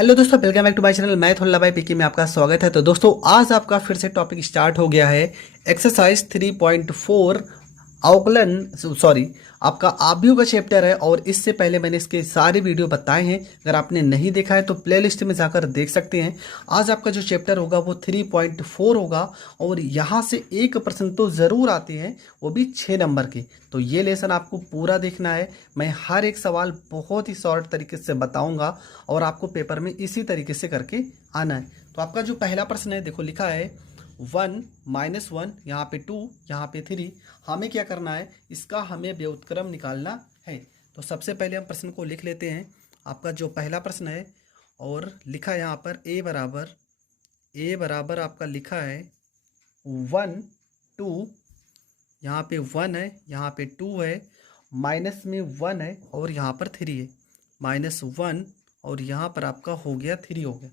Hello दोस्तों, welcome back to my channel. मैं थोल्ला भाई पीके में आपका स्वागत है। तो दोस्तों आज आपका फिर से टॉपिक स्टार्ट हो गया है। एक्सरसाइज 3.4 अवकलन सॉरी आपका आव्यूह का चैप्टर है। और इससे पहले मैंने इसके सारे वीडियो बताए हैं। अगर आपने नहीं देखा है तो प्लेलिस्ट में जाकर देख सकते हैं। आज आपका जो चैप्टर होगा वो 3.4 होगा। और यहाँ से एक प्रश्न तो ज़रूर आते हैं, वो भी 6 नंबर के। तो ये लेसन आपको पूरा देखना है। मैं हर एक सवाल बहुत ही शॉर्ट तरीके से बताऊंगा और आपको पेपर में इसी तरीके से करके आना है। तो आपका जो पहला प्रश्न है, देखो लिखा है 1 -1, यहाँ पे 2, यहाँ पे 3। हमें क्या करना है, इसका हमें व्युत्क्रम निकालना है। तो सबसे पहले हम प्रश्न को लिख लेते हैं। आपका जो पहला प्रश्न है और लिखा है यहाँ पर ए बराबर आपका लिखा है 1 2, यहाँ पे 1 है, यहाँ पे 2 है, माइनस में 1 है और यहाँ पर 3 है। -1 और यहाँ पर आपका हो गया 3 हो गया।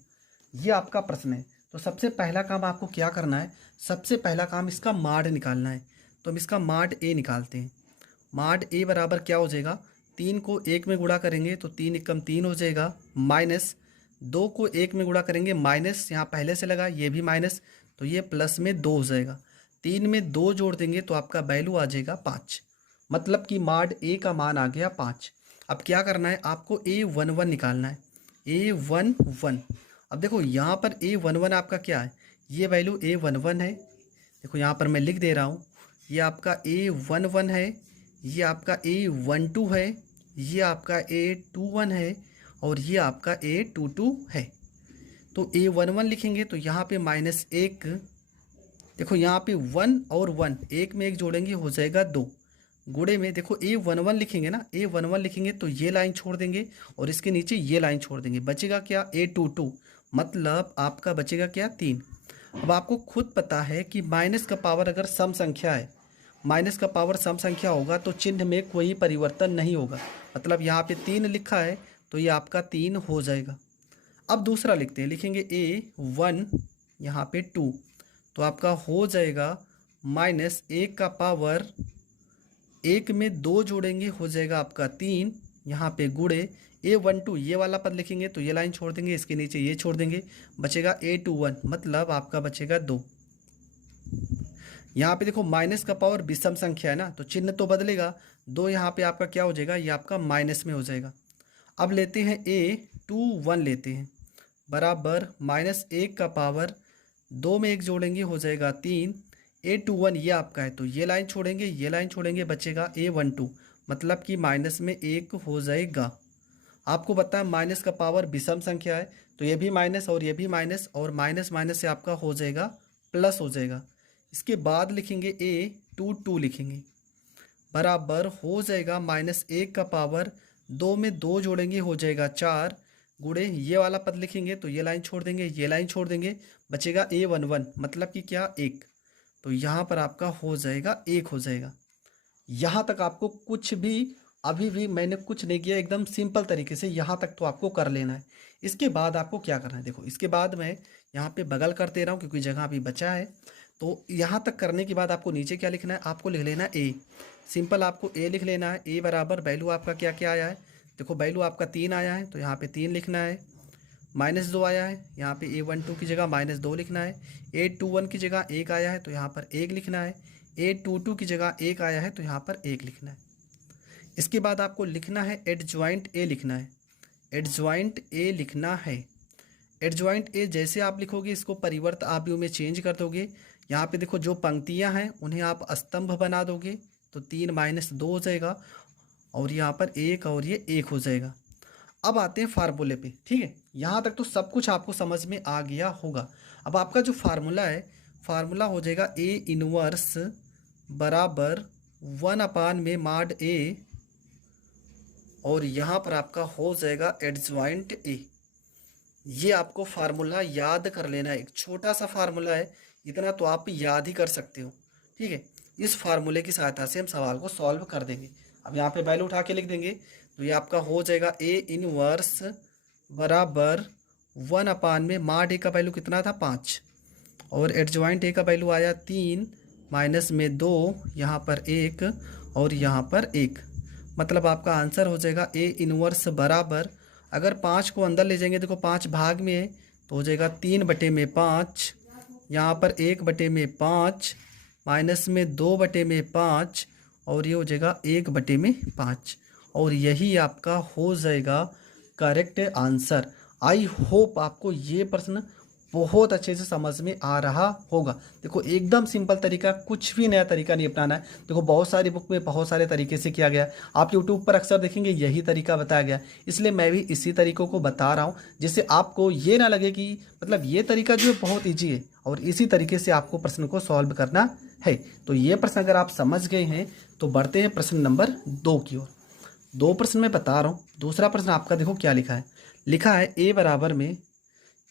ये आपका प्रश्न है। तो सबसे पहला काम आपको क्या करना है, सबसे पहला काम इसका माड निकालना है। तो हम इसका माड ए निकालते हैं। माड ए बराबर क्या हो जाएगा, 3 को 1 में गुणा करेंगे तो 3 एकम 3 हो जाएगा, माइनस 2 को 1 में गुणा करेंगे, माइनस यहाँ पहले से लगा ये भी माइनस, तो ये प्लस में 2 हो जाएगा। 3 में 2 जोड़ देंगे तो आपका वैल्यू आ जाएगा 5। मतलब कि माड ए का मान आ गया 5। अब क्या करना है, आपको A11 निकालना है। A11, अब देखो यहाँ पर A11 आपका क्या है, ये वैल्यू A11 है। देखो यहाँ पर मैं लिख दे रहा हूँ, ये आपका A11 है, ये आपका A12 है, ये आपका A21 है और ये आपका A22 है। तो A11 लिखेंगे तो यहाँ पे -1, देखो यहाँ पे 1 और 1 एक में एक जोड़ेंगे हो जाएगा 2, गुणे में देखो A11 लिखेंगे ना, A11 लिखेंगे तो ये लाइन छोड़ देंगे और इसके नीचे ये लाइन छोड़ देंगे, बचेगा क्या A22, मतलब आपका बचेगा क्या 3। अब आपको खुद पता है कि माइनस का पावर अगर सम संख्या है, माइनस का पावर सम संख्या होगा तो चिन्ह में कोई परिवर्तन नहीं होगा। मतलब यहाँ पे 3 लिखा है तो ये आपका 3 हो जाएगा। अब दूसरा लिखते हैं, लिखेंगे A1 यहाँ पे 2, तो आपका हो जाएगा -1 का पावर 1 में 2 जोड़ेंगे हो जाएगा आपका 3, यहाँ पे गुणे A12, ये वाला पद लिखेंगे तो ये लाइन छोड़ देंगे, इसके नीचे ये छोड़ देंगे, बचेगा A21, मतलब आपका बचेगा 2। यहाँ पे देखो माइनस का पावर विषम संख्या है ना, तो चिन्ह तो बदलेगा, 2 यहाँ पे आपका क्या हो जाएगा, ये आपका माइनस में हो जाएगा। अब लेते हैं A21 लेते हैं, बराबर -1 का पावर 2 में 1 जोड़ेंगे हो जाएगा 3, A21 ये आपका है तो ये लाइन छोड़ेंगे, ये लाइन छोड़ेंगे, बचेगा A12, मतलब कि माइनस में 1 हो जाएगा। आपको पता है माइनस का पावर विषम संख्या है तो ये भी माइनस और ये भी माइनस, और माइनस माइनस से आपका हो जाएगा प्लस हो जाएगा। इसके बाद लिखेंगे A22 लिखेंगे, बराबर हो जाएगा -1 का पावर 2 में 2 जोड़ेंगे हो जाएगा 4, गुणे ये वाला पद लिखेंगे तो ये लाइन छोड़ देंगे, ये लाइन छोड़ देंगे, बचेगा A11, मतलब कि क्या 1। तो यहाँ पर आपका हो जाएगा 1 हो जाएगा। यहाँ तक आपको कुछ भी, अभी भी मैंने कुछ नहीं किया, एकदम सिंपल तरीके से यहाँ तक तो आपको कर लेना है। इसके बाद आपको क्या करना है, देखो इसके बाद मैं यहाँ पे बगल कर दे रहा हूँ क्योंकि जगह अभी बचा है। तो यहाँ तक करने के बाद आपको नीचे क्या लिखना है, आपको लिख लेना है ए। सिंपल आपको ए लिख लेना है। ए बराबर वैल्यू आपका क्या क्या आया है, देखो वैल्यू आपका 3 आया है तो यहाँ पे 3 लिखना है, -2 आया है, यहाँ पे A12 की जगह -2 लिखना है, A21 की जगह 1 आया है तो यहाँ पर 1 लिखना है, A22 की जगह 1 आया है तो यहाँ पर 1 लिखना है। इसके बाद आपको लिखना है एडजॉइंट ए लिखना है, एडजॉइंट ए लिखना है। एडजॉइंट ए जैसे आप लिखोगे इसको परिवर्त आव्यूह में चेंज कर दोगे। यहाँ पे देखो जो पंक्तियाँ हैं उन्हें आप स्तंभ बना दोगे तो 3 - 2 हो जाएगा और यहाँ पर 1 और ये 1 हो जाएगा। अब आते हैं फार्मूले पे, ठीक है। यहाँ तक तो सब कुछ आपको समझ में आ गया होगा। अब आपका जो फार्मूला है, फार्मूला हो जाएगा ए इनवर्स बराबर 1 में माड ए, और यहाँ पर आपका हो जाएगा एडजॉइंट ए। ये आपको फार्मूला याद कर लेना है, एक छोटा सा फार्मूला है, इतना तो आप याद ही कर सकते हो, ठीक है। इस फार्मूले की सहायता से हम सवाल को सॉल्व कर देंगे। अब यहाँ पे वैल्यू उठा के लिख देंगे तो ये आपका हो जाएगा ए इनवर्स बराबर 1 में माड ए का वैल्यू कितना था 5, और एडजॉइंट ए का वैल्यू आया 3, माइनस में 2, यहाँ पर 1 और यहाँ पर 1, मतलब आपका आंसर हो जाएगा ए इनवर्स बराबर अगर 5 को अंदर ले जाएंगे, देखो 5 भाग में है तो हो जाएगा 3/5, यहाँ पर 1/5, माइनस में 2/5 और ये हो जाएगा 1/5 और यही आपका हो जाएगा करेक्ट आंसर। आई होप आपको ये प्रश्न बहुत अच्छे से समझ में आ रहा होगा। देखो एकदम सिंपल तरीका, कुछ भी नया तरीका नहीं अपनाना है। देखो बहुत सारी बुक में बहुत सारे तरीके से किया गया है, आप यूट्यूब पर अक्सर देखेंगे यही तरीका बताया गया, इसलिए मैं भी इसी तरीकों को बता रहा हूँ जिससे आपको ये ना लगे कि मतलब ये तरीका जो है बहुत ईजी है और इसी तरीके से आपको प्रश्न को सॉल्व करना है। तो ये प्रश्न अगर आप समझ गए हैं तो बढ़ते हैं प्रश्न नंबर 2 की ओर। 2 प्रश्न मैं बता रहा हूँ। दूसरा प्रश्न आपका देखो क्या लिखा है, लिखा है a बराबर में,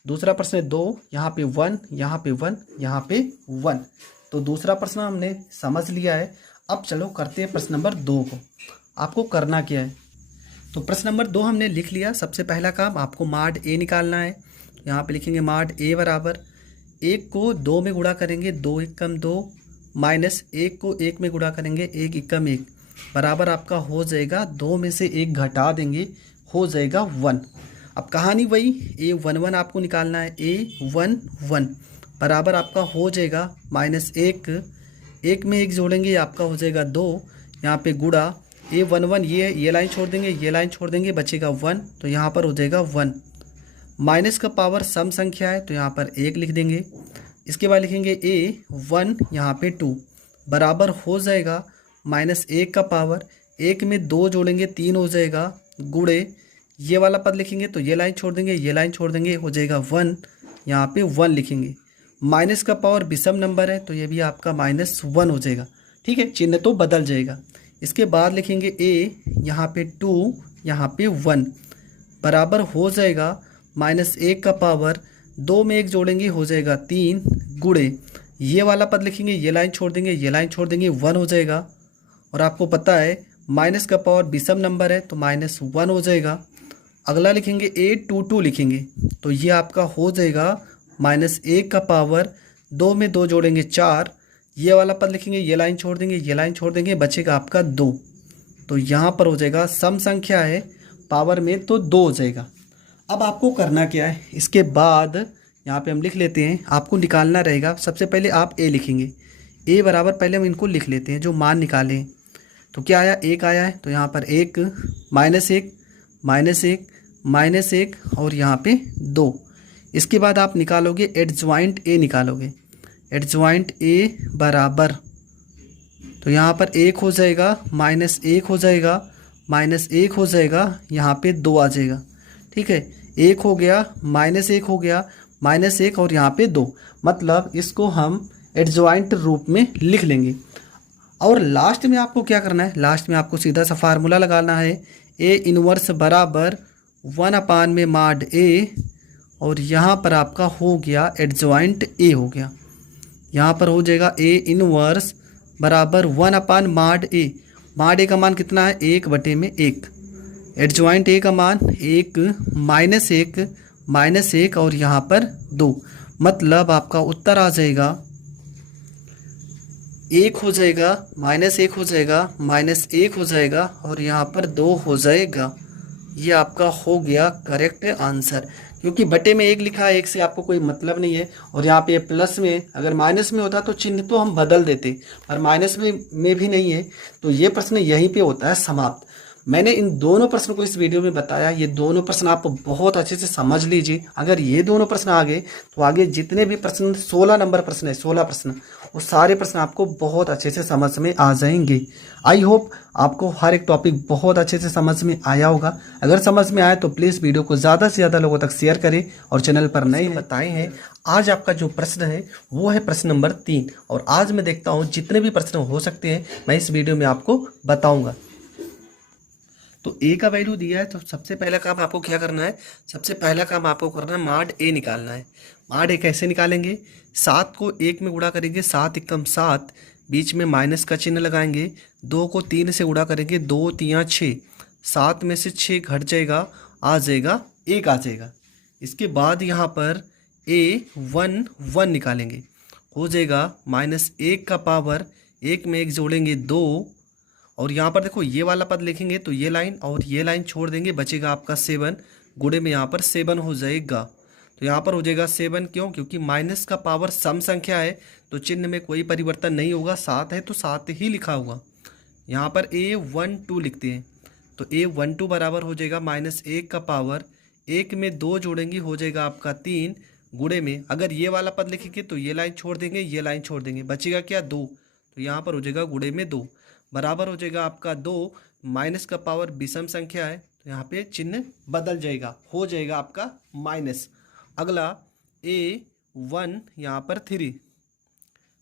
दूसरा प्रश्न है 2, यहाँ पे 1, यहाँ पे 1, यहाँ पे 1। तो दूसरा प्रश्न हमने समझ लिया है। अब चलो करते हैं प्रश्न नंबर 2 को। आपको करना क्या है, तो प्रश्न नंबर 2 हमने लिख लिया। सबसे पहला काम आपको माड a निकालना है। यहाँ पे लिखेंगे माड a बराबर 1 को 2 में गुणा करेंगे, 2 एकम 2, माइनस 1 को 1 में गुणा करेंगे, 1 एकम 1, बराबर आपका हो जाएगा 2 में से 1 घटा देंगे, हो जाएगा 1। अब कहानी वही, a11 आपको निकालना है, a11 बराबर आपका हो जाएगा माइनस 1, 1 में 1 जोड़ेंगे आपका हो जाएगा 2, यहाँ पे गुणा a11, ये लाइन छोड़ देंगे, ये लाइन छोड़ देंगे, बचेगा 1, तो यहाँ पर हो जाएगा 1। माइनस का पावर सम संख्या है तो यहाँ पर 1 लिख देंगे। इसके बाद लिखेंगे a1 यहाँ पे 2 बराबर हो जाएगा माइनस 1 का पावर, 1 में 2 जोड़ेंगे 3 हो जाएगा, गुणे ये वाला पद लिखेंगे तो ये लाइन छोड़ देंगे, ये लाइन छोड़ देंगे, हो जाएगा 1, यहाँ पे 1 लिखेंगे। माइनस का पावर विषम नंबर है तो ये भी आपका -1 हो जाएगा। ठीक है, चिन्ह तो बदल जाएगा। इसके बाद लिखेंगे a यहाँ पे 2, यहाँ पे 1 बराबर हो जाएगा -1 का पावर, 2 में 1 जोड़ेंगे हो जाएगा 3, गुणे ये वाला पद लिखेंगे, ये लाइन छोड़ देंगे, ये लाइन छोड़ देंगे, 1 हो जाएगा। और आपको पता है माइनस का पावर विषम नंबर है तो -1 हो जाएगा। अगला लिखेंगे a22 लिखेंगे तो ये आपका हो जाएगा -1 का पावर, 2 में 2 जोड़ेंगे 4, ये वाला पद लिखेंगे, ये लाइन छोड़ देंगे, ये लाइन छोड़ देंगे, बचेगा आपका 2। तो यहाँ पर हो जाएगा सम संख्या है पावर में तो 2 हो जाएगा। अब आपको करना क्या है, इसके बाद यहाँ पे हम लिख लेते हैं, आपको निकालना रहेगा। सबसे पहले आप a लिखेंगे, a बराबर पहले हम इनको लिख लेते हैं जो मान निकाले हैं। तो क्या आया, 1 आया है तो यहाँ पर 1, -1, -1 और यहाँ पे 2। इसके बाद आप निकालोगे एडजॉइंट a निकालोगे, एडजॉइंट a बराबर, तो यहाँ पर 1 हो जाएगा, -1 हो जाएगा, -1 हो जाएगा, यहाँ पे 2 आ जाएगा। ठीक है, 1 हो गया, -1 हो गया, -1 और यहाँ पे 2, मतलब इसको हम एडजॉइंट रूप में लिख लेंगे। और लास्ट में आपको क्या करना है, लास्ट में आपको सीधा सा फार्मूला लगाना है, a इनवर्स बराबर 1 में माड a, और यहाँ पर आपका हो गया एडजॉइंट a हो गया। यहाँ पर हो जाएगा a इनवर्स बराबर 1 माड a। माड a का मान कितना है, 1/1। एडजॉइंट a का मान 1, -1 और यहाँ पर 2, मतलब आपका उत्तर आ जाएगा 1 हो जाएगा, -1 हो जाएगा, -1 हो जाएगा और यहाँ पर 2 हो जाएगा। ये आपका हो गया करेक्ट आंसर। क्योंकि बटे में 1 लिखा है, 1 से आपको कोई मतलब नहीं है। और यहाँ पे प्लस में, अगर माइनस में होता तो चिन्ह तो हम बदल देते, पर माइनस में भी नहीं है, तो ये प्रश्न यहीं पे होता है समाप्त। मैंने इन दोनों प्रश्न को इस वीडियो में बताया, ये दोनों प्रश्न आप बहुत अच्छे से समझ लीजिए। अगर ये दोनों प्रश्न आ गए तो आगे जितने भी प्रश्न 16 नंबर प्रश्न है, 16 प्रश्न, वो सारे प्रश्न आपको बहुत अच्छे से समझ में आ जाएंगे। आई होप आपको हर एक टॉपिक बहुत अच्छे से समझ में आया होगा। अगर समझ में आया तो प्लीज़ वीडियो को ज़्यादा से ज़्यादा लोगों तक शेयर करें और चैनल पर नए बताए हैं। आज आपका जो प्रश्न है वो है प्रश्न नंबर 3, और आज मैं देखता हूँ जितने भी प्रश्न हो सकते हैं मैं इस वीडियो में आपको बताऊँगा। तो a का वैल्यू दिया है, तो सबसे पहला काम आपको क्या करना है, सबसे पहला काम आपको करना है माड a निकालना है। माड a कैसे निकालेंगे, 7 को 1 में गुणा करेंगे, 7 एकम 7, बीच में माइनस का चिन्ह लगाएंगे, 2 को 3 से गुणा करेंगे, 2 3 6, 7 में से 6 घट जाएगा, आ जाएगा 1 आ जाएगा। इसके बाद यहाँ पर a1 निकालेंगे, हो जाएगा -1 का पावर, 1 में 1 जोड़ेंगे 2, और यहाँ पर देखो ये वाला पद लिखेंगे तो ये लाइन और ये लाइन छोड़ देंगे, बचेगा आपका 7, गुणे में यहाँ पर 7 हो जाएगा। तो यहाँ पर हो जाएगा 7, क्यों? क्योंकि माइनस का पावर सम संख्या है तो चिन्ह में कोई परिवर्तन नहीं होगा, 7 है तो 7 ही लिखा होगा। यहाँ पर A12 लिखते हैं तो A12 बराबर हो जाएगा -1 का पावर, 1 में 2 जोड़ेंगे हो जाएगा आपका 3, गुणे में अगर ये वाला पद लिखेंगे तो ये लाइन छोड़ देंगे, ये लाइन छोड़ देंगे, बचेगा क्या? 2। तो यहाँ पर हो जाएगा गुणे में 2 बराबर हो जाएगा आपका 2, माइनस का पावर विषम संख्या है तो यहाँ पे चिन्ह बदल जाएगा, हो जाएगा आपका माइनस। अगला A1 यहाँ पर 3,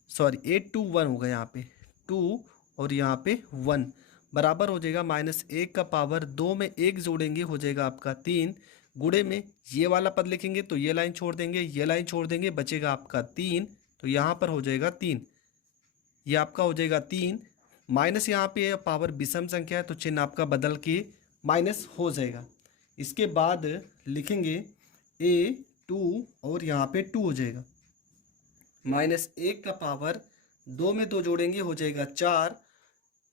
सॉरी A21 होगा यहाँ पे 2 और यहाँ पे 1 बराबर हो जाएगा -1 का पावर, 2 में 1 जोड़ेंगे हो जाएगा आपका 3, गुणे में ये वाला पद लिखेंगे तो ये लाइन छोड़ देंगे, ये लाइन छोड़ देंगे, बचेगा आपका 3। तो यहाँ पर हो जाएगा 3, ये आपका हो जाएगा 3, माइनस यहाँ पे पावर विषम संख्या है तो चिन्ह आपका बदल के माइनस हो जाएगा। इसके बाद लिखेंगे A2 और यहाँ पे 2 हो जाएगा, -1 का पावर, 2 में 2 जोड़ेंगे हो जाएगा 4,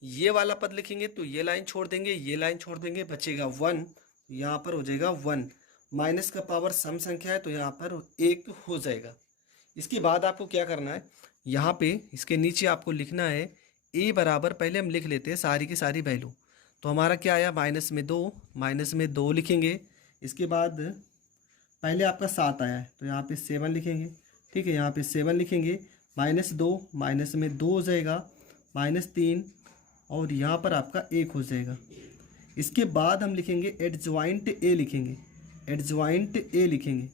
ये वाला पद लिखेंगे तो ये लाइन छोड़ देंगे, ये लाइन छोड़ देंगे, बचेगा 1, यहाँ पर हो जाएगा 1, माइनस का पावर सम संख्या है तो यहाँ पर 1 हो जाएगा। इसके बाद आपको क्या करना है, यहाँ पे इसके नीचे आपको लिखना है A बराबर, पहले हम लिख लेते हैं सारी की सारी वैल्यू। तो हमारा क्या आया, -2 लिखेंगे। इसके बाद पहले आपका 7 आया है तो यहाँ पे 7 लिखेंगे, ठीक है, यहाँ पे 7 लिखेंगे, -2 माइनस में 2 हो जाएगा, -3 और यहाँ पर आपका 1 हो जाएगा। इसके बाद हम लिखेंगे एडजॉइंट A लिखेंगे, एडजॉइंट A लिखेंगे।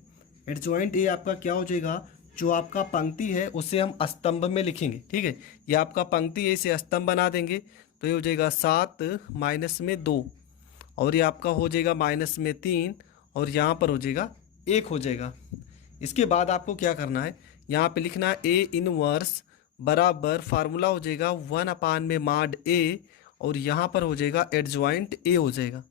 एडजॉइंट A आपका क्या हो जाएगा, जो आपका पंक्ति है उसे हम स्तंभ में लिखेंगे, ठीक है, ये आपका पंक्ति है इसे स्तंभ बना देंगे तो ये हो जाएगा 7 माइनस में 2 और ये आपका हो जाएगा -3 और यहाँ पर हो जाएगा 1 हो जाएगा। इसके बाद आपको क्या करना है, यहाँ पे लिखना है A इनवर्स बराबर, फार्मूला हो जाएगा 1/mod A और यहाँ पर हो जाएगा एडजॉइंट A हो जाएगा।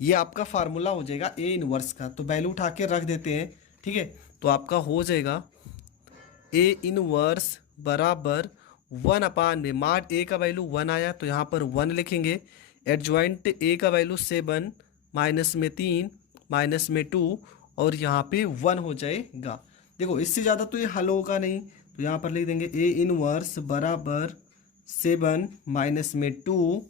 ये आपका फार्मूला हो जाएगा A इनवर्स का, तो वैल्यू उठा के रख देते हैं, ठीक है। तो आपका हो जाएगा A इनवर्स बराबर 1/mod A का वैल्यू 1 आया तो यहाँ पर 1 लिखेंगे, एडजॉइंट A का वैल्यू 7 माइनस में 3 माइनस में 2 और यहाँ पे 1 हो जाएगा। देखो इससे ज़्यादा तो ये हल होगा नहीं तो यहाँ पर लिख देंगे A इनवर्स बराबर 7 माइनस में 2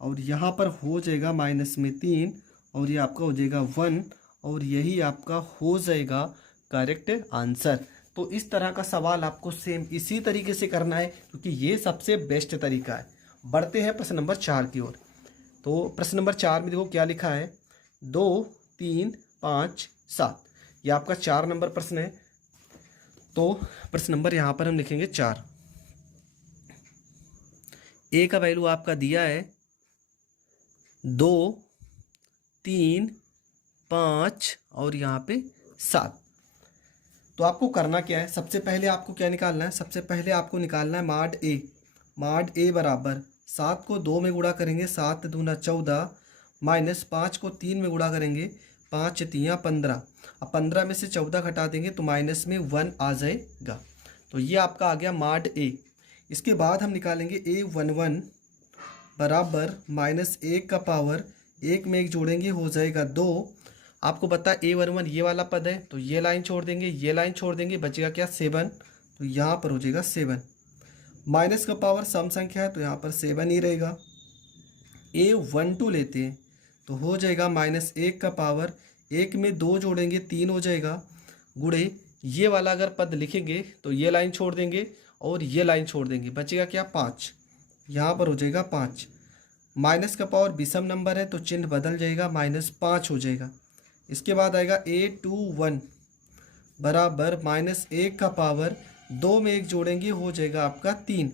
और यहाँ पर हो जाएगा -3 और ये आपका हो जाएगा 1 और यही आपका हो जाएगा करेक्ट आंसर। तो इस तरह का सवाल आपको सेम इसी तरीके से करना है क्योंकि ये सबसे बेस्ट तरीका है। बढ़ते हैं प्रश्न नंबर 4 की ओर। तो प्रश्न नंबर 4 में देखो क्या लिखा है, 2 3 5 7, ये आपका 4 नंबर प्रश्न है। तो प्रश्न नंबर यहाँ पर हम लिखेंगे 4। ए का वैल्यू आपका दिया है 2 3 5 और यहाँ पे 7। तो आपको करना क्या है, सबसे पहले आपको क्या निकालना है, सबसे पहले आपको निकालना है mod A। mod A बराबर 7 को 2 में गुणा करेंगे 7 दूना 14 माइनस 5 को 3 में गुणा करेंगे 5 3 15। अब 15 में से 14 घटा देंगे तो माइनस में 1 आ जाएगा। तो ये आपका आ गया mod A। इसके बाद हम निकालेंगे A11 बराबर -1 का पावर, 1 में 1 जोड़ेंगे हो जाएगा 2। आपको पता है A11 ये वाला पद है तो ये लाइन छोड़ देंगे, ये लाइन छोड़ देंगे, बचेगा क्या 7। तो यहाँ पर हो जाएगा 7। माइनस का पावर सम संख्या है तो यहाँ पर 7 ही रहेगा। A12 लेते हैं तो हो जाएगा -1 का पावर, 1 में 2 जोड़ेंगे 3 हो जाएगा, गुणे ये वाला अगर पद लिखेंगे तो ये लाइन छोड़ देंगे और ये लाइन छोड़ देंगे, बचेगा क्या 5। यहाँ पर हो जाएगा 5। माइनस का पावर विषम नंबर है तो चिन्ह बदल जाएगा, -5 हो जाएगा। इसके बाद आएगा A21 बराबर -1 का पावर, 2 में 1 जोड़ेंगे हो जाएगा आपका 3।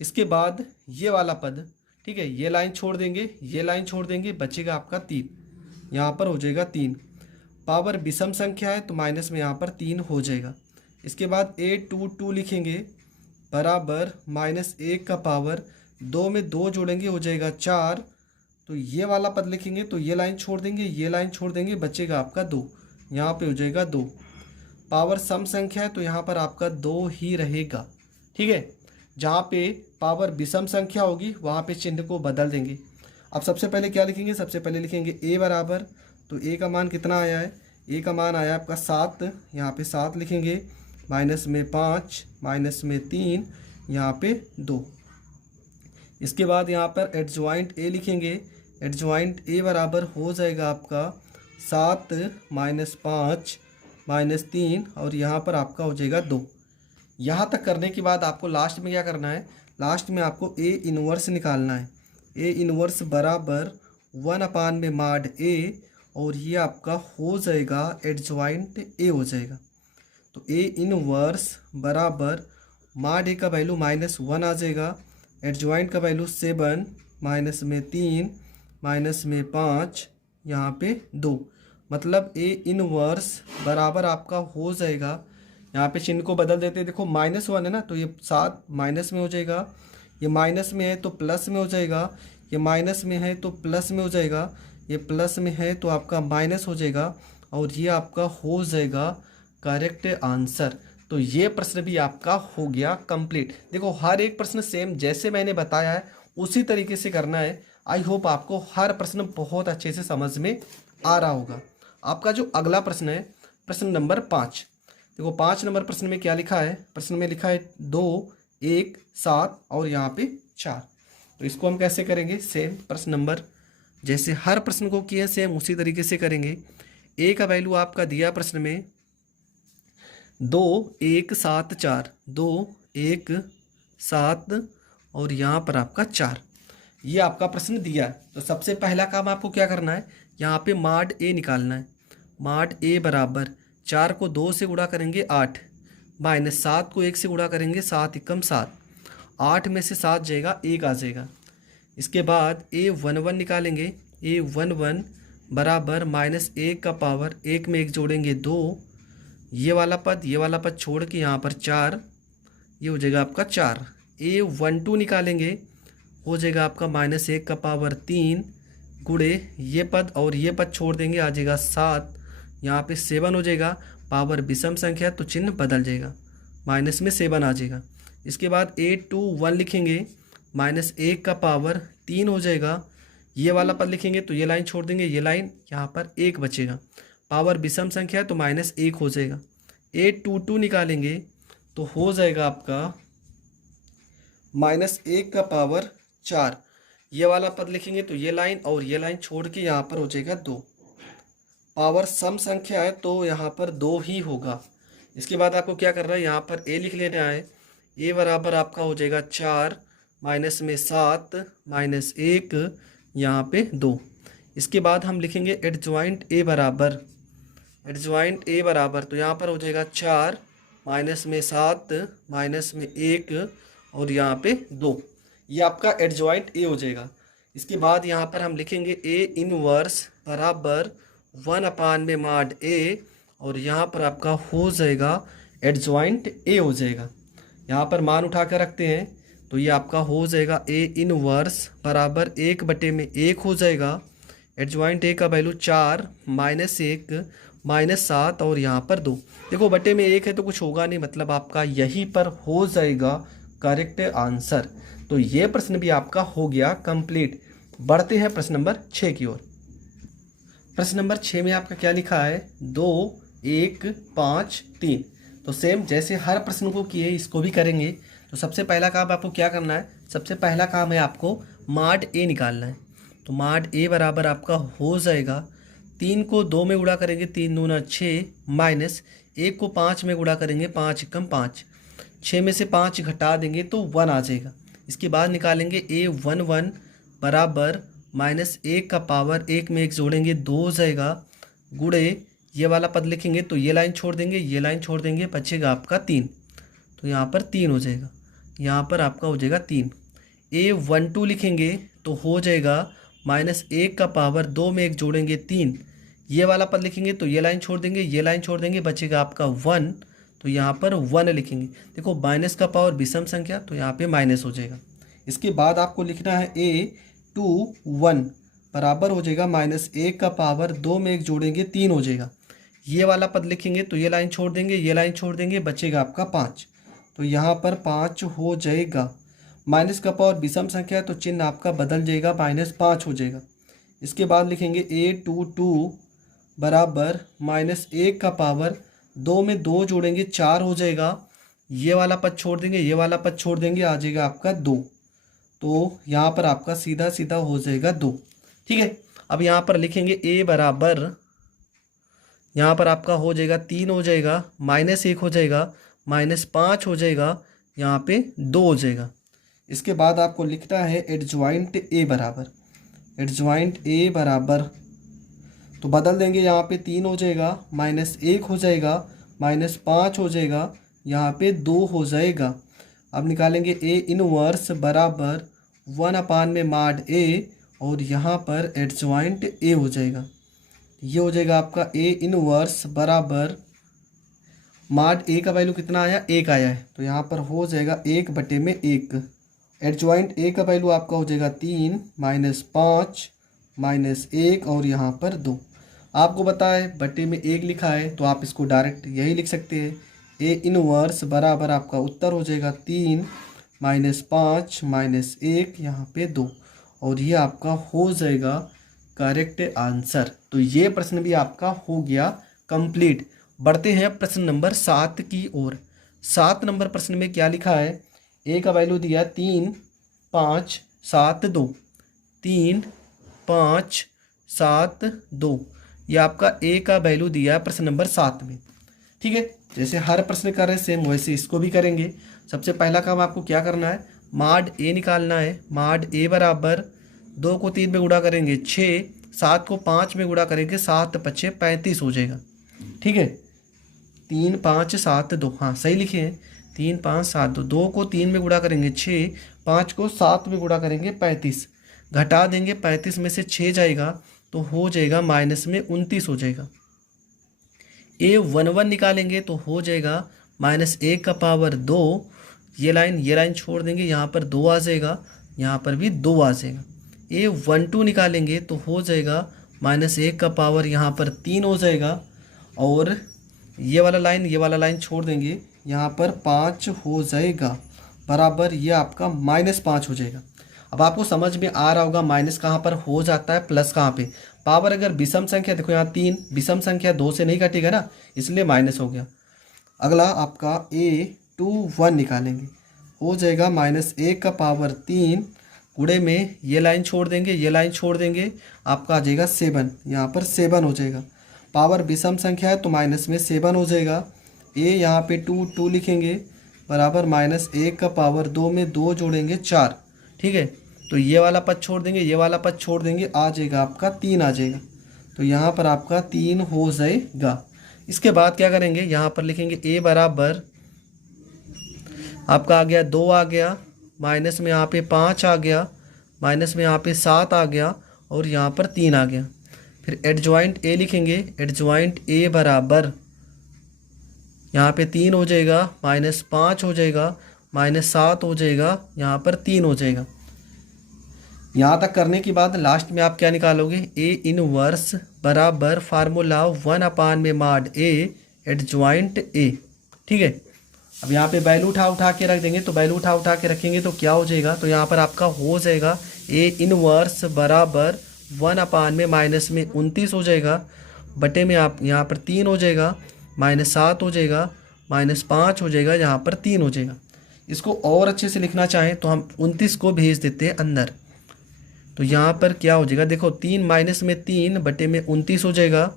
इसके बाद ये वाला पद, ठीक है, ये लाइन छोड़ देंगे, ये लाइन छोड़ देंगे, बचेगा आपका 3। यहाँ पर हो जाएगा 3। पावर विषम संख्या है तो माइनस में यहाँ पर 3 हो जाएगा। इसके बाद A22 लिखेंगे बराबर -1 का पावर, 2 में 2 जोड़ेंगे हो जाएगा 4। तो ये वाला पद लिखेंगे तो ये लाइन छोड़ देंगे, ये लाइन छोड़ देंगे, बचेगा आपका 2। यहाँ पे हो जाएगा 2। पावर सम संख्या है तो यहाँ पर आपका 2 ही रहेगा, ठीक है। जहाँ पे पावर विषम संख्या होगी वहाँ पे चिन्ह को बदल देंगे। अब सबसे पहले क्या लिखेंगे, सबसे पहले लिखेंगे A बराबर, तो ए का मान कितना आया है, ए का मान आया आपका 7, यहाँ पे 7 लिखेंगे, माइनस में 5, माइनस में 3, यहाँ पे 2। इसके बाद यहाँ पर एडजॉइंट ए लिखेंगे, एडजॉइंट ए बराबर हो जाएगा आपका 7 माइनस 5 माइनस 3 और यहाँ पर आपका हो जाएगा 2। यहाँ तक करने के बाद आपको लास्ट में क्या करना है, लास्ट में आपको ए इनवर्स निकालना है। ए इनवर्स बराबर 1 में माड ए और ये आपका हो जाएगा एडजॉइंट ए हो जाएगा। तो ए इनवर्स बराबर माड ए का वैल्यू -1 आ जाएगा, एडजॉइंट का वैल्यू 7 माइनस में 3 माइनस में 5 यहाँ पे 2, मतलब ए इनवर्स बराबर आपका हो जाएगा, यहाँ पे चिन्ह को बदल देते हैं, देखो -1 है ना, तो ये 7 माइनस में हो जाएगा, ये माइनस में है तो प्लस में हो जाएगा, ये माइनस में है तो प्लस में हो जाएगा, ये प्लस में है तो आपका माइनस हो जाएगा और ये आपका हो जाएगा करेक्ट आंसर। तो ये प्रश्न भी आपका हो गया कंप्लीट। देखो हर एक प्रश्न सेम जैसे मैंने बताया है उसी तरीके से करना है। आई होप आपको हर प्रश्न बहुत अच्छे से समझ में आ रहा होगा। आपका जो अगला प्रश्न है प्रश्न नंबर 5, देखो 5 नंबर प्रश्न में क्या लिखा है, प्रश्न में लिखा है 2, 1, 7 और यहाँ पे 4। तो इसको हम कैसे करेंगे, सेम प्रश्न नंबर जैसे हर प्रश्न को किया सेम उसी तरीके से करेंगे। ए का वैल्यू आपका दिया प्रश्न में 2, 1, 7, 4, 2, 1, 7 और यहाँ पर आपका 4, ये आपका प्रश्न दिया है। तो सबसे पहला काम आपको क्या करना है, यहाँ पे माड ए निकालना है। माड ए बराबर 4 को 2 से गुणा करेंगे 8, माइनस 7 को 1 से गुणा करेंगे 7 एकम 7, 8 में से 7 जाएगा 1 आ जाएगा। इसके बाद A11 निकालेंगे, A11 बराबर -1 का पावर 1 में 1 जोड़ेंगे 2, ये वाला पद छोड़ के यहाँ पर 4, ये हो जाएगा आपका 4। A12 निकालेंगे, हो जाएगा आपका -1 का पावर 3 गुणे ये पद और ये पद छोड़ देंगे आ जाएगा 7, यहाँ पे 7 हो जाएगा, पावर विषम संख्या तो चिन्ह बदल जाएगा, माइनस में 7 आ जाएगा। इसके बाद A21 लिखेंगे, -1 का पावर 3 हो जाएगा, ये वाला पद लिखेंगे तो ये लाइन छोड़ देंगे, ये लाइन यहाँ पर 1 बचेगा, पावर विषम संख्या है तो -1 हो जाएगा। A22 निकालेंगे तो हो जाएगा आपका -1 का पावर 4, ये वाला पद लिखेंगे तो ये लाइन और ये लाइन छोड़ के यहाँ पर हो जाएगा 2, पावर सम संख्या है तो यहाँ पर 2 ही होगा। इसके बाद आपको क्या करना है, यहाँ पर ए लिख लेना है। ए बराबर आपका हो जाएगा 4 माइनस में 7 -1 यहाँ पे 2। इसके बाद हम लिखेंगे एडजॉइंट ए बराबर, एडजॉइंट ए बराबर तो यहाँ पर हो जाएगा 4 माइनस में 7 माइनस में 1 और यहाँ पे 2, ये आपका एडजॉइंट ए हो जाएगा। इसके बाद यहाँ पर हम लिखेंगे ए इनवर्स बराबर 1 में माड ए और यहाँ पर आपका हो जाएगा एडजॉइंट ए हो जाएगा। यहाँ पर मान उठा कर रखते हैं तो ये आपका हो जाएगा ए इनवर्स बराबर 1/1 हो जाएगा। एडजॉइंट ए का वैल्यू 4 -1 -7 और यहाँ पर 2। देखो बटे में 1 है तो कुछ होगा नहीं, मतलब आपका यहीं पर हो जाएगा करेक्ट आंसर। तो ये प्रश्न भी आपका हो गया कंप्लीट। बढ़ते हैं प्रश्न नंबर 6 की ओर। प्रश्न नंबर 6 में आपका क्या लिखा है, 2, 1, 5, 3। तो सेम जैसे हर प्रश्न को किए इसको भी करेंगे। तो सबसे पहला काम आपको क्या करना है, सबसे पहला काम है आपको माड ए निकालना है। तो माड ए बराबर आपका हो जाएगा 3 को 2 में गुणा करेंगे 3 दूना 6 माइनस 1 को 5 में गुणा करेंगे 5 एकम 5, 6 में से 5 घटा देंगे तो 1 आ जाएगा। इसके बाद निकालेंगे A11 बराबर -1 का पावर 1 में 1 जोड़ेंगे 2 हो जाएगा गुणे ये वाला पद लिखेंगे तो ये लाइन छोड़ देंगे, ये लाइन छोड़ देंगे, बचेगा आपका 3, तो यहाँ पर 3 हो जाएगा, यहाँ पर आपका हो जाएगा 3। A12 लिखेंगे तो हो जाएगा -1 का पावर 2 में 1 जोड़ेंगे 3, ये वाला पद लिखेंगे तो ये लाइन छोड़ देंगे, ये लाइन छोड़ देंगे, बचेगा आपका 1, तो यहाँ पर 1 लिखेंगे। देखो माइनस का पावर विषम संख्या तो यहाँ पे माइनस हो जाएगा। इसके बाद आपको लिखना है A21 बराबर हो जाएगा -1 का पावर 2 में 1 जोड़ेंगे 3 हो जाएगा, ये वाला पद लिखेंगे तो ये लाइन छोड़ देंगे, ये लाइन छोड़ देंगे, बचेगा आपका 5, तो यहाँ पर 5 हो जाएगा। माइनस का पावर विषम संख्या है तो चिन्ह आपका बदल जाएगा, -5 हो जाएगा। इसके बाद लिखेंगे A22 बराबर -1 का पावर 2 में 2 जोड़ेंगे 4 हो जाएगा। ये वाला पद छोड़ देंगे, ये वाला पद छोड़ देंगे, आ जाएगा आपका 2। तो यहाँ पर आपका सीधा सीधा हो जाएगा 2। ठीक है, अब यहाँ पर लिखेंगे a बराबर, यहाँ पर आपका हो जाएगा 3 हो जाएगा, -1 हो जाएगा, -5 हो जाएगा, यहाँ पे 2 हो जाएगा। इसके बाद आपको लिखना है एडजॉइंट a बराबर, एडजॉइंट a बराबर, तो बदल देंगे, यहाँ पे 3 हो जाएगा, -1 हो जाएगा, -5 हो जाएगा, यहाँ पे 2 हो जाएगा। अब निकालेंगे a इनवर्स बराबर 1 में माड a, और यहाँ पर एडजॉइंट a हो जाएगा। ये हो जाएगा आपका a इनवर्स बराबर माड a का वैल्यू कितना आया, 1 आया है, तो यहाँ पर हो जाएगा 1/1। एडजॉइंट a का वैल्यू आपका हो जाएगा 3 -5 -1 और यहाँ पर 2। आपको पता है बटे में 1 लिखा है, तो आप इसको डायरेक्ट यही लिख सकते हैं। a इनवर्स बराबर आपका उत्तर हो जाएगा 3 -5 -1 यहाँ पे 2, और ये आपका हो जाएगा करेक्ट आंसर। तो ये प्रश्न भी आपका हो गया कंप्लीट। बढ़ते हैं प्रश्न नंबर 7 की ओर। 7 नंबर प्रश्न में क्या लिखा है, a का वैल्यू दिया 3 5 7 2, 3 5 7 2, ये आपका a का वैल्यू दिया है प्रश्न नंबर 7 में। ठीक है, जैसे हर प्रश्न कर रहे हैं सेम वैसे इसको भी करेंगे। सबसे पहला काम आपको क्या करना है, माड a निकालना है। माड a बराबर 2 को 3 में गुणा करेंगे 6, 7 को 5 में गुणा करेंगे 7 5 35 हो जाएगा। ठीक है, 3 5 7 2, हाँ सही लिखे हैं, 3 5 7 2, 2 को 3 में गुणा करेंगे 6, 5 को 7 में गुणा करेंगे 35, घटा देंगे 35 में से 6 जाएगा तो हो जाएगा -29 हो जाएगा। a11 निकालेंगे तो हो जाएगा -1 का पावर 2, ये लाइन छोड़ देंगे, यहाँ पर 2 आ जाएगा, यहाँ पर भी 2 आ जाएगा। a12 निकालेंगे तो हो जाएगा -1 का पावर यहाँ पर 3 हो जाएगा, और ये वाला लाइन छोड़ देंगे, यहाँ पर 5 हो जाएगा, बराबर ये आपका -5 हो जाएगा। अब आपको समझ में आ रहा होगा माइनस कहाँ पर हो जाता है, प्लस कहाँ पे। पावर अगर विषम संख्या, देखो यहाँ 3, विषम संख्या 2 से नहीं कटेगा ना, इसलिए माइनस हो गया। अगला आपका a21 निकालेंगे, हो जाएगा -1 का पावर 3, गुणे में ये लाइन छोड़ देंगे, ये लाइन छोड़ देंगे, आपका आ जाएगा 7, यहाँ पर 7 हो जाएगा। पावर विषम संख्या है तो माइनस में 7 हो जाएगा। a यहाँ पे 2 लिखेंगे, बराबर -1 का पावर 2 में 2 जोड़ेंगे 4। ठीक है, तो ये वाला पद छोड़ देंगे, ये वाला पद छोड़ देंगे, आ जाएगा आपका 3 आ जाएगा, तो यहाँ पर आपका 3 हो जाएगा। इसके बाद क्या करेंगे, यहाँ पर लिखेंगे a बराबर आपका आ गया 2 आ गया, माइनस में यहाँ पे 5 आ गया, माइनस में यहाँ पे 7 आ गया, और यहाँ पर 3 आ गया। फिर एडजॉइंट a लिखेंगे, एडजॉइंट a बराबर यहाँ पे 3 हो जाएगा, -5 हो जाएगा, -7 हो जाएगा, यहाँ पर 3 हो जाएगा। यहाँ तक करने के बाद लास्ट में आप क्या निकालोगे, a इनवर्स बराबर फार्मूला 1 में माड a एडजॉइंट a। ठीक है, अब यहाँ पे वैल्यू उठा के रख देंगे, तो वैल्यू उठा के रखेंगे तो क्या हो जाएगा, तो यहाँ पर आपका हो जाएगा a इनवर्स बराबर 1 में -29 हो जाएगा, बटे में आप यहाँ पर 3 हो जाएगा, -7 हो जाएगा, -5 हो जाएगा, यहाँ पर 3 हो जाएगा। इसको और अच्छे से लिखना चाहें तो हम 29 को भेज देते हैं अंदर, तो यहाँ पर क्या हो जाएगा, देखो 3 माइनस में 3 बटे में 29 हो जाएगा,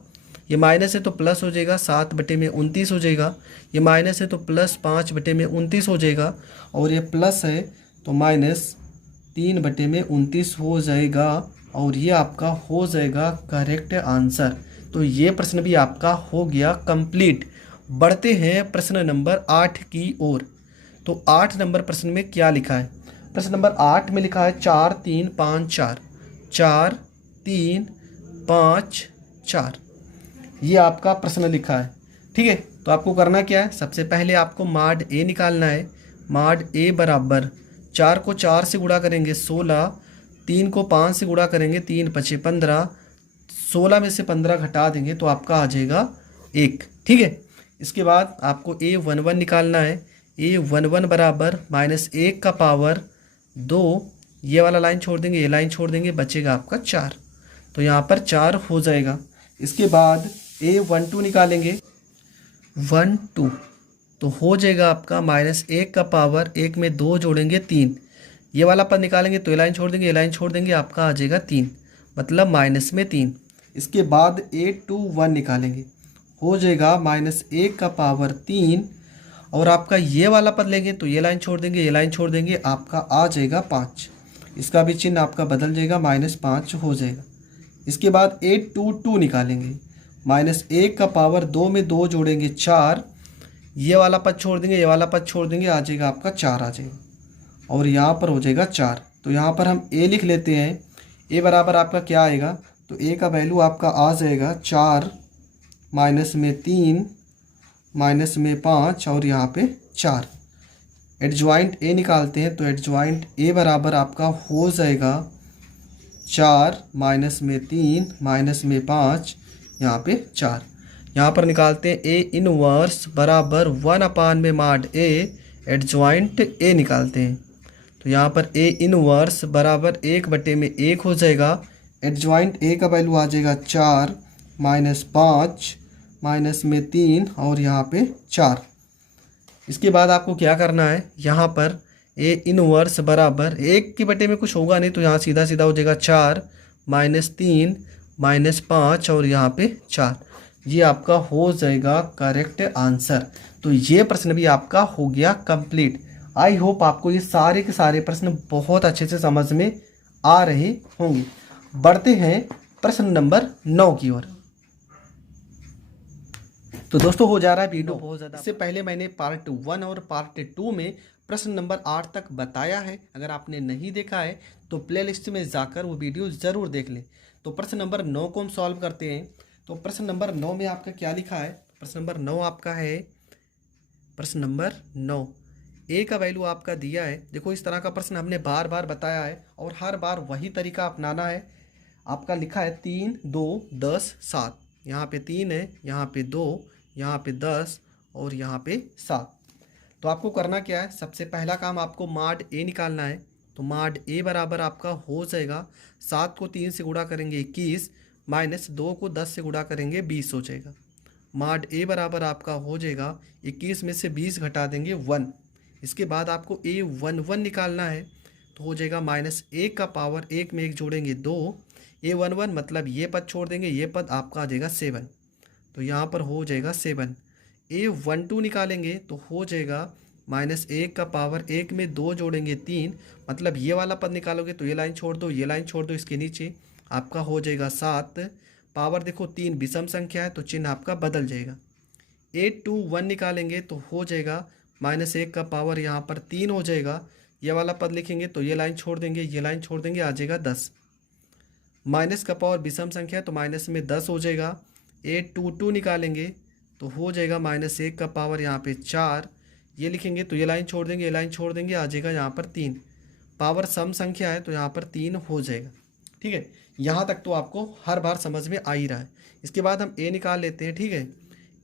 ये माइनस है तो प्लस हो जाएगा, 7 बटे में 29 हो जाएगा, ये माइनस है तो प्लस 5 बटे में 29 हो जाएगा, और ये प्लस है तो -3 बटे में 29 हो जाएगा, और ये आपका हो जाएगा करेक्ट आंसर। तो ये प्रश्न भी आपका हो गया कंप्लीट। बढ़ते हैं प्रश्न नंबर 8 की ओर। तो 8 नंबर प्रश्न में क्या लिखा है, प्रश्न नंबर 8 में लिखा है 4 3 5 4, 4 3 5 4, ये आपका प्रश्न लिखा है। ठीक है, तो आपको करना क्या है, सबसे पहले आपको माड a निकालना है। माड a बराबर 4 को 4 से गुणा करेंगे 16, 3 को 5 से गुणा करेंगे 3 5 15, 16 में से 15 घटा देंगे तो आपका आ जाएगा 1। ठीक है, इसके बाद आपको a11 निकालना है। a11 बराबर -1 का पावर 2, ये वाला लाइन छोड़ देंगे, ये लाइन छोड़ देंगे, बचेगा आपका 4, तो यहाँ पर 4 हो जाएगा। इसके बाद A12 निकालेंगे 1 2, तो हो जाएगा आपका -1 का पावर 1 में 2 जोड़ेंगे 3, ये वाला पद निकालेंगे तो ये लाइन छोड़ देंगे, ये लाइन छोड़ देंगे, आपका आ जाएगा 3, मतलब -3। इसके बाद A21 निकालेंगे, हो जाएगा -1 का पावर 3, और आपका ये वाला पद लेंगे तो ये लाइन छोड़ देंगे, ये लाइन छोड़ देंगे, आपका आ जाएगा 5, इसका भी चिन्ह आपका बदल जाएगा, -5 हो जाएगा। इसके बाद A22 निकालेंगे, -1 का पावर 2 में 2 जोड़ेंगे 4, ये वाला पद छोड़ देंगे, ये वाला पद छोड़ देंगे, आ जाएगा आपका 4 आ जाएगा, और यहाँ पर हो जाएगा 4। तो यहाँ पर हम A लिख लेते हैं, A बराबर आपका क्या आएगा, तो A का वैल्यू आपका आ जाएगा 4 -3 -5 और यहाँ पे 4। एडजॉइंट A निकालते हैं, तो एडजॉइंट A बराबर आपका हो जाएगा 4 -3 -5, यहाँ पे 4। यहाँ पर निकालते हैं A इनवर्स बराबर 1/mod A, एडजॉइंट A निकालते हैं, तो यहाँ पर A इनवर्स बराबर 1/1 हो जाएगा। एडजॉइंट A का वैल्यू आ जाएगा 4 -5 -3 और यहाँ पे 4। इसके बाद आपको क्या करना है, यहाँ पर A इनवर्स बराबर 1/, में कुछ होगा नहीं तो यहाँ सीधा सीधा हो जाएगा 4 -3 -5 और यहाँ पे 4। ये आपका हो जाएगा करेक्ट आंसर। तो ये प्रश्न भी आपका हो गया कंप्लीट। आई होप आपको ये सारे के सारे प्रश्न बहुत अच्छे से समझ में आ रहे होंगे। बढ़ते हैं प्रश्न नंबर 9 की ओर। तो दोस्तों हो जा रहा है वीडियो बहुत ज़्यादा। इससे पहले मैंने पार्ट 1 और पार्ट 2 में प्रश्न नंबर 8 तक बताया है। अगर आपने नहीं देखा है तो प्लेलिस्ट में जाकर वो वीडियो ज़रूर देख लें। तो प्रश्न नंबर 9 को हम सॉल्व करते हैं। तो प्रश्न नंबर 9 में आपका क्या लिखा है, प्रश्न नंबर 9 आपका है, प्रश्न नंबर 9 ए का वैल्यू आपका दिया है। देखो इस तरह का प्रश्न हमने बार बार बताया है और हर बार वही तरीका अपनाना है। आपका लिखा है 3 2 10 7, यहाँ पे 3 है, यहाँ पे 2, यहाँ पे 10 और यहाँ पे 7। तो आपको करना क्या है, सबसे पहला काम आपको mod A निकालना है। तो mod A बराबर आपका हो जाएगा 7 को 3 से गुणा करेंगे 21 -2 को 10 से गुणा करेंगे 20 हो जाएगा। mod A बराबर आपका हो जाएगा 21 में से 20 घटा देंगे 1। इसके बाद आपको A11 निकालना है, तो हो जाएगा -1 का पावर 1 में 1 जोड़ेंगे 2, A11 मतलब ये पद छोड़ देंगे, ये पद आपका आ जाएगा 7, तो यहाँ पर हो जाएगा 7। A12 निकालेंगे तो हो जाएगा -1 का पावर 1 में 2 जोड़ेंगे 3, मतलब ये वाला पद निकालोगे तो ये लाइन छोड़ दो, ये लाइन छोड़ दो, इसके नीचे आपका हो जाएगा 7। पावर देखो 3 विषम संख्या है तो चिन्ह आपका बदल जाएगा। A21 निकालेंगे तो हो जाएगा -1 का पावर यहाँ पर 3 हो जाएगा, ये वाला पद लिखेंगे तो ये लाइन छोड़ देंगे, ये लाइन छोड़ देंगे, आ जाएगा 10। माइनस का पावर विषम संख्या है तो माइनस में 10 हो जाएगा। A22 निकालेंगे तो हो जाएगा -1 का पावर यहाँ पे 4, ये लिखेंगे तो ये लाइन छोड़ देंगे, ये लाइन छोड़ देंगे, आ जाएगा यहाँ पर 3। पावर सम संख्या है तो यहाँ पर 3 हो जाएगा। ठीक है, यहाँ तक तो आपको हर बार समझ में आ ही रहा है। इसके बाद हम A निकाल लेते हैं। ठीक है,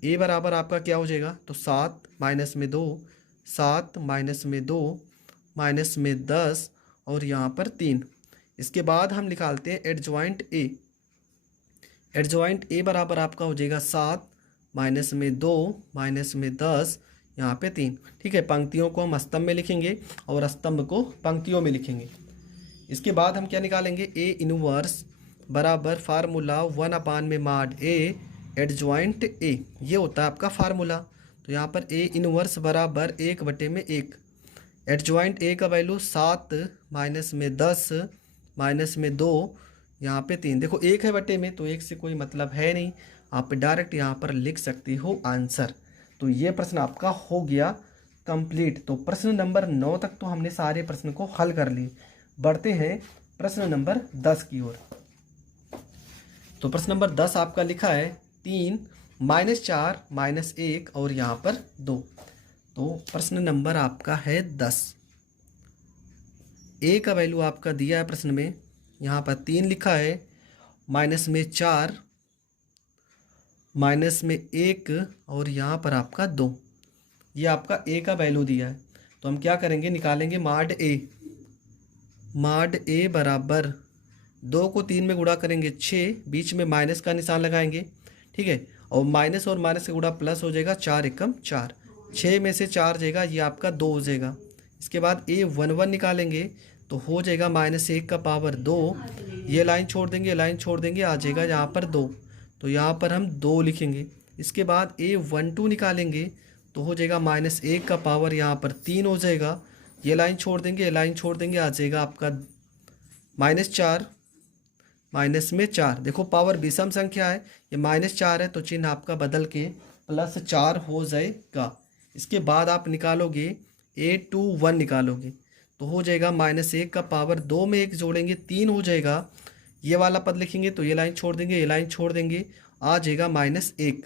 A बराबर आपका क्या हो जाएगा, तो 7 -2, 7 -2 -10 और यहाँ पर 3। इसके बाद हम निकालते हैं एडजॉइंट A। एडजॉइंट A बराबर आपका हो जाएगा 7 -2 -10 यहाँ पे 3। ठीक है, पंक्तियों को हम स्तंभ में लिखेंगे और स्तंभ को पंक्तियों में लिखेंगे। इसके बाद हम क्या निकालेंगे, A इनवर्स बराबर formula 1/mod A adjoint A, ये होता है आपका फार्मूला। तो यहाँ पर A इनवर्स बराबर 1/1। एडजॉइंट A का वैल्यू 7 -10 -2 यहाँ पे 3। देखो 1 है बटे में तो 1 से कोई मतलब है नहीं, आप डायरेक्ट यहाँ पर लिख सकते हो आंसर। तो ये प्रश्न आपका हो गया कंप्लीट। तो प्रश्न नंबर 9 तक तो हमने सारे प्रश्न को हल कर लिए। बढ़ते हैं प्रश्न नंबर 10 की ओर। तो प्रश्न नंबर 10 आपका लिखा है 3 -4 -1 और यहाँ पर 2। तो प्रश्न नंबर आपका है 10। A का वैल्यू आपका दिया है प्रश्न में, यहाँ पर 3 लिखा है, -4 -1 और यहाँ पर आपका 2। ये आपका A का वैल्यू दिया है। तो हम क्या करेंगे, निकालेंगे mod A। mod A बराबर 2 को 3 में गुणा करेंगे 6, बीच में माइनस का निशान लगाएंगे, ठीक है, और माइनस का गुणा प्लस हो जाएगा, 4 एकम 4, 6 में से 4 जाएगा, ये आपका 2 हो जाएगा। इसके बाद A11 निकालेंगे तो हो जाएगा -1 का पावर 2, ये लाइन छोड़ देंगे, लाइन छोड़ देंगे, आ जाएगा यहाँ पर 2, तो यहाँ पर हम 2 लिखेंगे। इसके बाद A12 निकालेंगे तो हो जाएगा -1 का पावर यहाँ पर 3 हो जाएगा, ये लाइन छोड़ देंगे, ये लाइन छोड़ देंगे, आ जाएगा आपका -4, माइनस में 4। देखो पावर विषम संख्या है, ये -4 है तो चिन्ह आपका बदल के +4 हो जाएगा। इसके बाद आप निकालोगे A21 निकालोगे तो हो जाएगा -1 का पावर 2 में 1 जोड़ेंगे 3 हो जाएगा, ये वाला पद लिखेंगे तो ये लाइन छोड़ देंगे, ये लाइन छोड़ देंगे, आ जाएगा -1।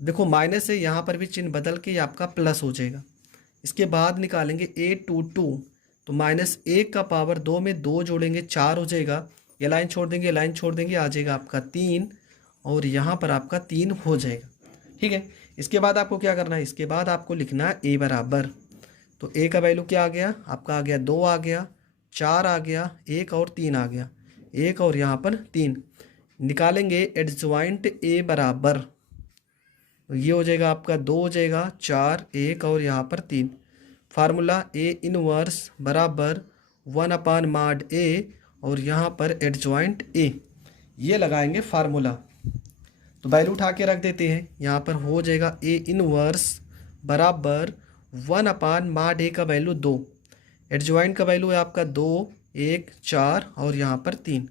देखो माइनस है, यहाँ पर भी चिन्ह बदल के ये आपका प्लस हो जाएगा। इसके बाद निकालेंगे A22 तो -1 का पावर 2 में 2 जोड़ेंगे 4 हो जाएगा, ये लाइन छोड़ देंगे, ये लाइन छोड़ देंगे, आ जाएगा आपका 3, और यहाँ पर आपका 3 हो जाएगा, ठीक है। इसके बाद आपको क्या करना है, इसके बाद आपको लिखना है A बराबर, तो A का वैल्यू क्या आ गया आपका, आ गया 2 आ गया, 4 आ गया, 1 और 3 आ गया, 1 और यहाँ पर 3 निकालेंगे एडजॉइंट A बराबर, ये हो जाएगा आपका 2 हो जाएगा, 4, 1 और यहाँ पर 3। फार्मूला A इनवर्स बराबर 1/mod A और यहाँ पर एडजॉइंट A, ये लगाएंगे फार्मूला। तो वैल्यू उठा के रख देते हैं, यहाँ पर हो जाएगा A इनवर्स बराबर 1/mod A का वैल्यू 2, एडजॉइंट का वैल्यू है आपका 2, 1, 4 और यहाँ पर 3।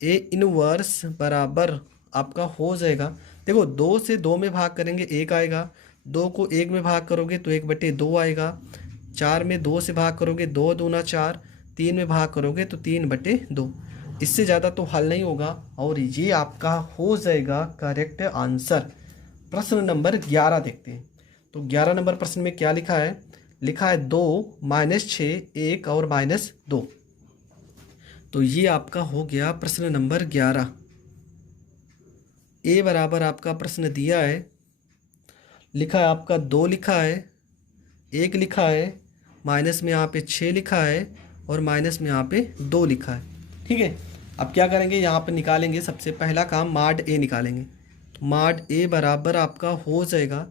A इनवर्स बराबर आपका हो जाएगा, देखो 2 से 2 में भाग करेंगे 1 आएगा, 2 को 1 में भाग करोगे तो 1/2 आएगा, 4 में 2 से भाग करोगे 2 दूना 4, 3 में भाग करोगे तो 3/2, इससे ज़्यादा तो हल नहीं होगा, और ये आपका हो जाएगा करेक्ट आंसर। प्रश्न नंबर 11 देखते हैं। तो 11 नंबर प्रश्न में क्या लिखा है, लिखा है 2, -6, 1 और -2। तो ये आपका हो गया प्रश्न नंबर 11। A बराबर आपका प्रश्न दिया है, लिखा है आपका 2 लिखा है, 1 लिखा है, माइनस में यहाँ पे 6 लिखा है और माइनस में यहाँ पे 2 लिखा है, ठीक है। अब क्या करेंगे, यहाँ पर निकालेंगे, सबसे पहला काम mod A निकालेंगे। तो mod A बराबर आपका हो जाएगा,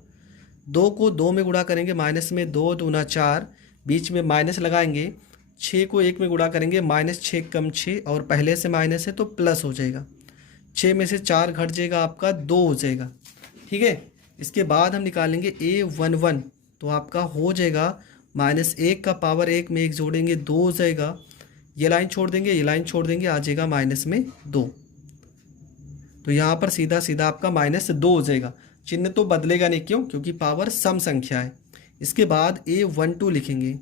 2 को 2 में गुणा करेंगे, माइनस में 2 दूना 4, बीच में माइनस लगाएंगे, 6 को 1 में गुणा करेंगे, -6 कम 6 और पहले से माइनस है तो प्लस हो जाएगा, 6 में से 4 घट जाएगा आपका 2 हो जाएगा, ठीक है। इसके बाद हम निकालेंगे A11 तो आपका हो जाएगा -1 का पावर 1 में 1 जोड़ेंगे 2 हो जाएगा, ये लाइन छोड़ देंगे, ये लाइन छोड़ देंगे, आ जाएगा -2। तो यहाँ पर सीधा सीधा आपका -2 हो जाएगा, चिन्ह तो बदलेगा नहीं, क्यों, क्योंकि पावर सम संख्या है। इसके बाद A12 लिखेंगे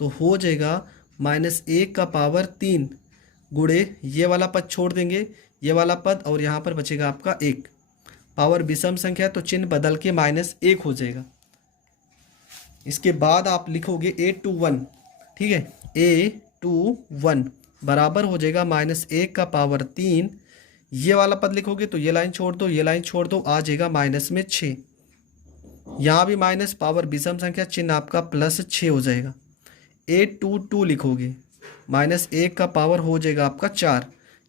तो हो जाएगा -1 का पावर 3 गुणे, ये वाला पद छोड़ देंगे, ये वाला पद, और यहाँ पर बचेगा आपका 1। पावर विषम संख्या तो चिन्ह बदल के -1 हो जाएगा। इसके बाद आप लिखोगे A21, ठीक है, A21 बराबर हो जाएगा -1 का पावर 3, ये वाला पद लिखोगे तो ये लाइन छोड़ दो, ये लाइन छोड़ दो, आ जाएगा -6। यहाँ भी माइनस, पावर विषम संख्या, चिन्ह आपका +6 हो जाएगा। A22 लिखोगे, -1 का पावर हो जाएगा आपका 4,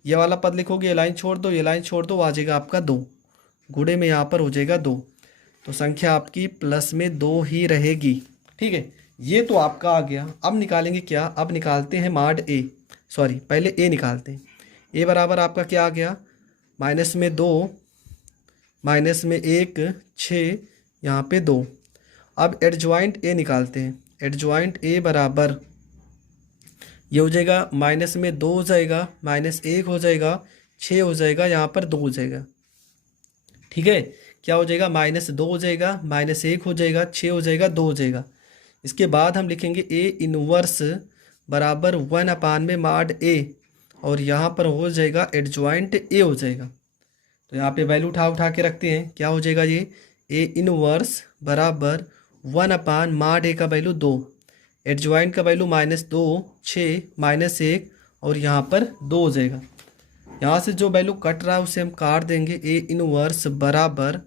ये वाला पद लिखोगे, ये लाइन छोड़ दो, ये लाइन छोड़ दो, आ जाएगा आपका 2, गुणे में यहाँ पर हो जाएगा 2, तो संख्या आपकी प्लस में 2 ही रहेगी, ठीक है। ये तो आपका आ गया। अब निकालेंगे क्या, अब निकालते हैं mod A, सॉरी पहले A निकालते हैं। A बराबर आपका क्या आ गया, -2, -1, 6, यहाँ पे 2। अब एडजॉइंट A निकालते हैं। एडजॉइंट A बराबर ये हो जाएगा, -2 हो जाएगा, -1 हो जाएगा, 6 हो जाएगा, यहाँ पर 2 हो जाएगा, ठीक है। क्या हो जाएगा, -2 हो जाएगा, -1 हो जाएगा, 6 हो जाएगा, 2 हो जाएगा। इसके बाद हम लिखेंगे A इनवर्स बराबर 1/mod A, और यहाँ पर हो जाएगा एडजॉइंट A हो जाएगा। तो यहाँ पे वैल्यू उठा के रखते हैं, क्या हो जाएगा ये, A इनवर्स बराबर 1/mod A का वैल्यू 2, एडजॉइंट का वैल्यू -2, 6, -1 और यहाँ पर 2 हो जाएगा। यहाँ से जो वैल्यू कट रहा है उसे हम काट देंगे। A इनवर्स बराबर,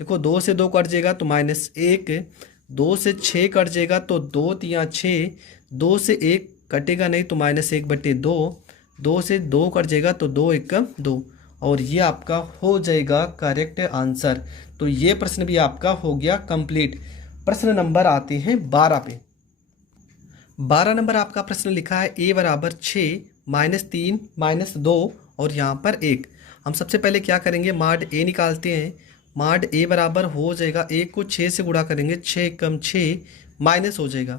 देखो 2 से 2 कट जाएगा तो -1, 2 से 6 कट जाएगा तो 2 × 6, 2 से 1 कटेगा नहीं तो -1/2, 2 से 2 कट जाएगा तो 2 एकम 2, और ये आपका हो जाएगा करेक्ट आंसर। तो ये प्रश्न भी आपका हो गया कंप्लीट। प्रश्न नंबर आते हैं 12 पे। 12 नंबर आपका प्रश्न लिखा है a बराबर 6 -3 -2 और यहाँ पर 1। हम सबसे पहले क्या करेंगे, माड a निकालते हैं। माड a बराबर हो जाएगा, 1 को 6 से गुणा करेंगे, 6 कम 6 माइनस हो जाएगा,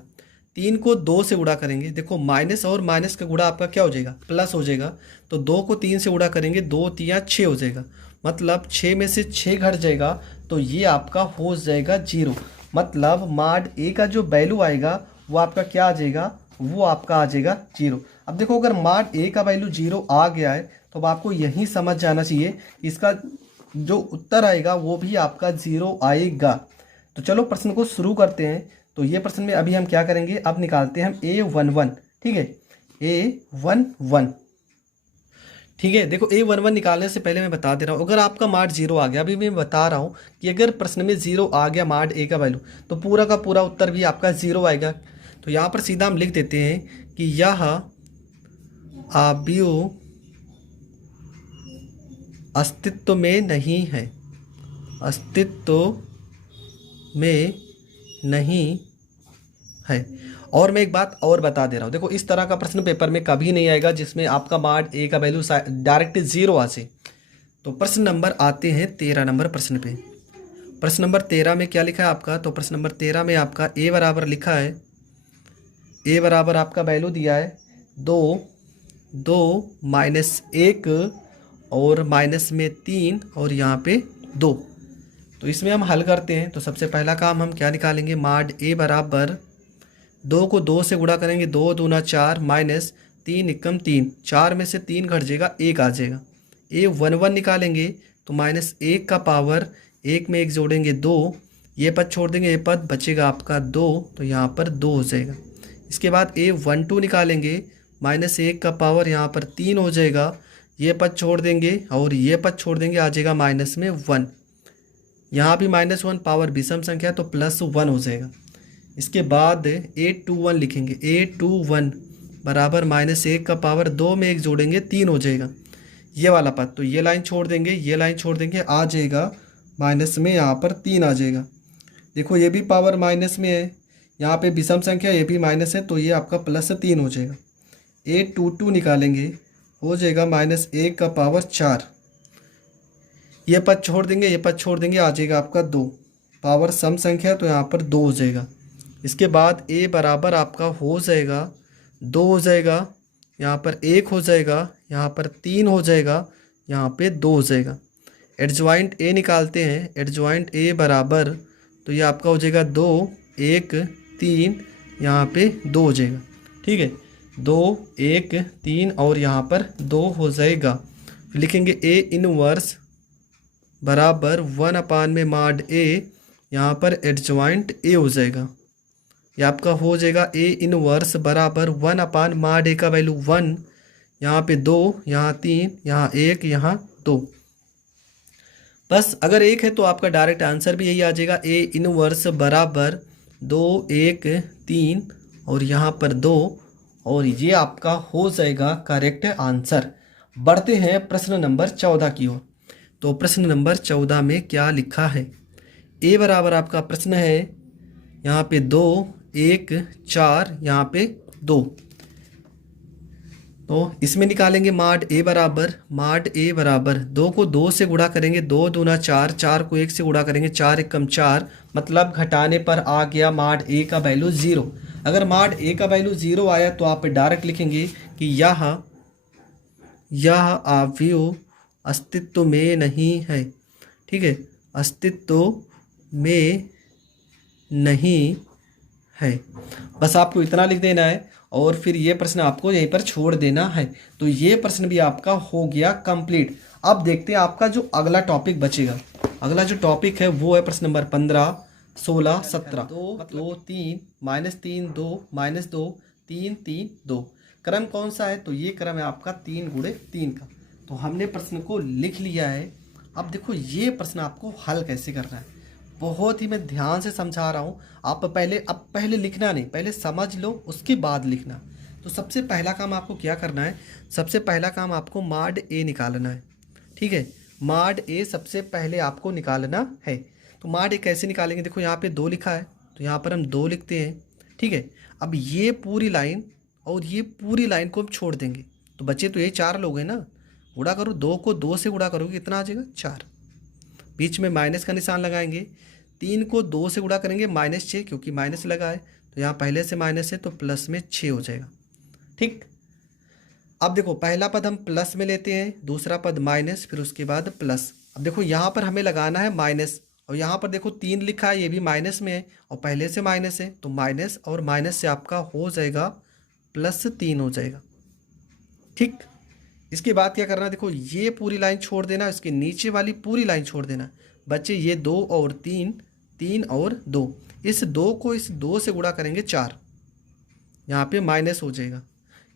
3 को 2 से गुणा करेंगे, देखो माइनस और माइनस का गुणा आपका क्या हो जाएगा, प्लस हो जाएगा। तो 2 को 3 से गुणा करेंगे, 2 3 6 हो जाएगा, मतलब 6 में से 6 घट जाएगा तो ये आपका हो जाएगा 0। मतलब माड a का जो वैल्यू आएगा वो आपका क्या आ जाएगा, वो आपका आ जाएगा 0। अब देखो अगर माड a का वैल्यू 0 आ गया है तो अब आपको यही समझ जाना चाहिए इसका जो उत्तर आएगा वो भी आपका 0 आएगा। तो चलो प्रश्न को शुरू करते हैं। तो ये प्रश्न में अभी हम क्या करेंगे, अब निकालते हैं हम A11, ठीक है, A11, ठीक है। देखो A11 निकालने से पहले मैं बता दे रहा हूँ, अगर आपका माड 0 आ गया, अभी मैं बता रहा हूँ कि अगर प्रश्न में 0 आ गया माड a का वैल्यू तो पूरा का पूरा उत्तर भी आपका 0 आएगा। तो यहाँ पर सीधा हम लिख देते हैं कि यह अवयव अस्तित्व में नहीं है, अस्तित्व में नहीं है। और मैं एक बात और बता दे रहा हूँ, देखो इस तरह का प्रश्न पेपर में कभी नहीं आएगा जिसमें आपका माड a का वैल्यू डायरेक्ट 0 आ से। तो प्रश्न नंबर आते हैं 13 नंबर प्रश्न पे। प्रश्न नंबर 13 में क्या लिखा है आपका, तो प्रश्न नंबर 13 में आपका a बराबर लिखा है, a बराबर आपका वैल्यू दिया है 2 -1 और माइनस में 3 और यहाँ पे 2। तो इसमें हम हल करते हैं। तो सबसे पहला काम हम क्या निकालेंगे, माड a बराबर 2 को 2 से गुणा करेंगे, 2 दूना 4 माइनस 3 एकम 3, 4 में से 3 घट जाएगा, 1 आ जाएगा। A11 निकालेंगे तो -1 का पावर 1 में 1 जोड़ेंगे 2, ये पद छोड़ देंगे, ये पद बचेगा आपका 2, तो यहाँ पर 2 हो जाएगा। इसके बाद A12 निकालेंगे, -1 का पावर यहाँ पर 3 हो जाएगा, ये पद छोड़ देंगे और ये पद छोड़ देंगे, आ जाएगा माइनस में 1, यहाँ भी -1, पावर विषम संख्या तो +1 हो जाएगा। इसके बाद A21 लिखेंगे, A21 बराबर -1 का पावर 2 में 1 जोड़ेंगे 3 हो जाएगा, ये वाला पद, तो ये लाइन छोड़ देंगे, ये लाइन छोड़ देंगे, आ जाएगा माइनस में यहाँ पर 3 आ जाएगा। देखो ये भी पावर माइनस में है, यहाँ पे विषम संख्या ये भी माइनस है, तो ये आपका +3 हो जाएगा। A22 निकालेंगे, हो जाएगा -1 का पावर 4, ये पद छोड़ देंगे, ये पद छोड़ देंगे, आ जाएगा आपका 2, पावर सम संख्या तो यहाँ पर 2 हो जाएगा। इसके बाद a बराबर आपका हो जाएगा 2 हो जाएगा, यहाँ पर 1 हो जाएगा, यहाँ पर 3 हो जाएगा, यहाँ पे 2 हो जाएगा। एडजॉइंट a निकालते हैं, एडजॉइंट a बराबर, तो ये आपका हो जाएगा 2 1 3, यहाँ पे 2 हो जाएगा, ठीक है, 2 1 3 और यहाँ पर 2 हो जाएगा। फिर लिखेंगे a इनवर्स बराबर 1 में माड a, यहाँ पर एडजॉइंट a हो जाएगा, ये आपका हो जाएगा a इनवर्स बराबर 1 माड a का वैल्यू 1, यहाँ पे 2, यहाँ 3, यहाँ 1, यहाँ 2। बस अगर 1 है तो आपका डायरेक्ट आंसर भी यही आ जाएगा, a इनवर्स बराबर 2 1 3 और यहाँ पर 2, और ये आपका हो जाएगा करेक्ट आंसर। बढ़ते हैं प्रश्न नंबर 14 की ओर। तो प्रश्न नंबर 14 में क्या लिखा है, a बराबर आपका प्रश्न है, यहाँ पे 2 1 4, यहाँ पे 2, तो इसमें निकालेंगे माड a बराबर 2 को 2 से गुणा करेंगे, 2 दूना 4, 4 को 1 से गुणा करेंगे, 4 एकम 4, मतलब घटाने पर आ गया माड a का वैल्यू 0। अगर माड a का वैल्यू 0 आया तो आप डायरेक्ट लिखेंगे कि यह अवयव अस्तित्व में नहीं है, ठीक है, अस्तित्व में नहीं है। बस आपको इतना लिख देना है और फिर ये प्रश्न आपको यहीं पर छोड़ देना है। तो ये प्रश्न भी आपका हो गया कंप्लीट। अब देखते हैं आपका जो अगला टॉपिक बचेगा। अगला जो टॉपिक है वो है प्रश्न नंबर 15 16 17। 2 2 3 -3 2 -2 3 3 2। क्रम कौन सा है, तो ये क्रम है आपका 3 गुणे 3 का। तो हमने प्रश्न को लिख लिया है। अब देखो ये प्रश्न आपको हल कैसे करना है, बहुत ही मैं ध्यान से समझा रहा हूँ। आप पहले लिखना नहीं, पहले समझ लो उसके बाद लिखना। तो तो सबसे पहला काम आपको क्या करना है, सबसे पहला काम आपको माड ए निकालना है। ठीक है, माड ए सबसे पहले आपको निकालना है। तो माड ए कैसे निकालेंगे, देखो यहाँ पे 2 लिखा है तो यहाँ पर हम 2 लिखते हैं। ठीक है, अब ये पूरी लाइन और ये पूरी लाइन को हम छोड़ देंगे, तो बच्चे तो ये 4 लोग हैं ना। गुणा करो, 2 को 2 से गुणा करोगे कितना आ जाएगा 4। बीच में माइनस का निशान लगाएंगे। 3 को 2 से गुणा करेंगे -6, क्योंकि माइनस लगा है तो यहाँ पहले से माइनस है तो प्लस में 6 हो जाएगा। ठीक, अब देखो पहला पद हम प्लस में लेते हैं, दूसरा पद माइनस, फिर उसके बाद प्लस। अब देखो यहाँ पर हमें लगाना है माइनस, और यहाँ पर देखो 3 लिखा है, ये भी माइनस में है और पहले से माइनस है, तो माइनस और माइनस से आपका हो जाएगा +3 हो जाएगा। ठीक, इसके बाद क्या करना है, देखो ये पूरी लाइन छोड़ देना, इसके नीचे वाली पूरी लाइन छोड़ देना। बच्चे ये 2 और 3, 3 और 2, इस 2 को इस 2 से गुणा करेंगे 4, यहाँ पे माइनस हो जाएगा।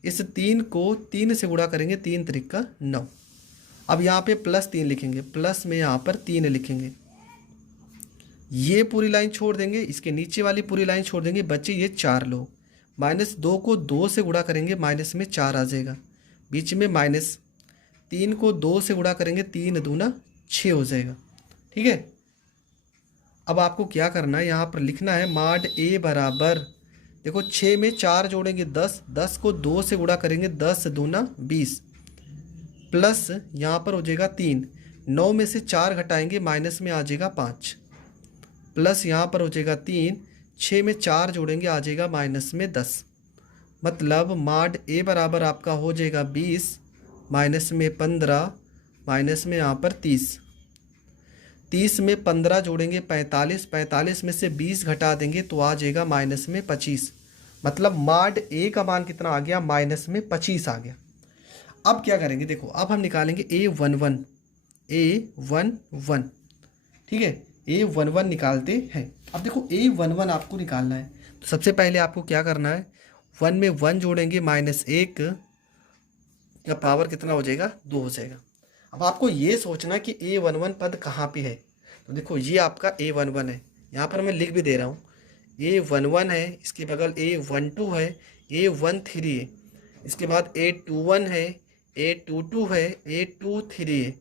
इस 3 को 3 से गुणा करेंगे, 3 त्रिका 9। अब यहाँ पे +3 लिखेंगे, प्लस में यहाँ पर 3 लिखेंगे। ये पूरी लाइन छोड़ देंगे, इसके नीचे वाली पूरी लाइन छोड़ देंगे। बच्चे ये 4 लोग, -2 को 2 से गुणा करेंगे, माइनस में 4 आ जाएगा। बीच में माइनस, 3 को 2 से गुणा करेंगे, 3 दूना 6 हो जाएगा। ठीक है, अब आपको क्या करना है, यहाँ पर लिखना है माड ए बराबर, देखो 6 में 4 जोड़ेंगे 10, 10 को 2 से गुणा करेंगे, 10 दूना 20, प्लस यहाँ पर हो जाएगा 3, 9 में से 4 घटाएंगे, माइनस में आ जाएगा 5, प्लस यहाँ पर हो जाएगा 3, 6 में 4 जोड़ेंगे आ जाएगा माइनस में 10। मतलब माड ए बराबर आपका हो जाएगा 20, माइनस में 15, माइनस में यहाँ पर 30, 30 में 15 जोड़ेंगे 45, 45 में से 20 घटा देंगे तो आ जाएगा माइनस में 25। मतलब माड ए का मान कितना आ गया, माइनस में 25 आ गया। अब क्या करेंगे, देखो अब हम निकालेंगे A11, A11। ठीक है, A11 निकालते हैं। अब देखो A11 आपको निकालना है, तो सबसे पहले आपको क्या करना है, 1 में 1 जोड़ेंगे, -1 का पावर कितना हो जाएगा, 2 हो जाएगा। अब आपको ये सोचना कि A11 पद कहाँ पे है, तो देखो ये आपका A11 है, यहाँ पर मैं लिख भी दे रहा हूँ, A11 है, इसके बगल A12 है, A13 है, इसके बाद A21 है, A22 है, A23 है,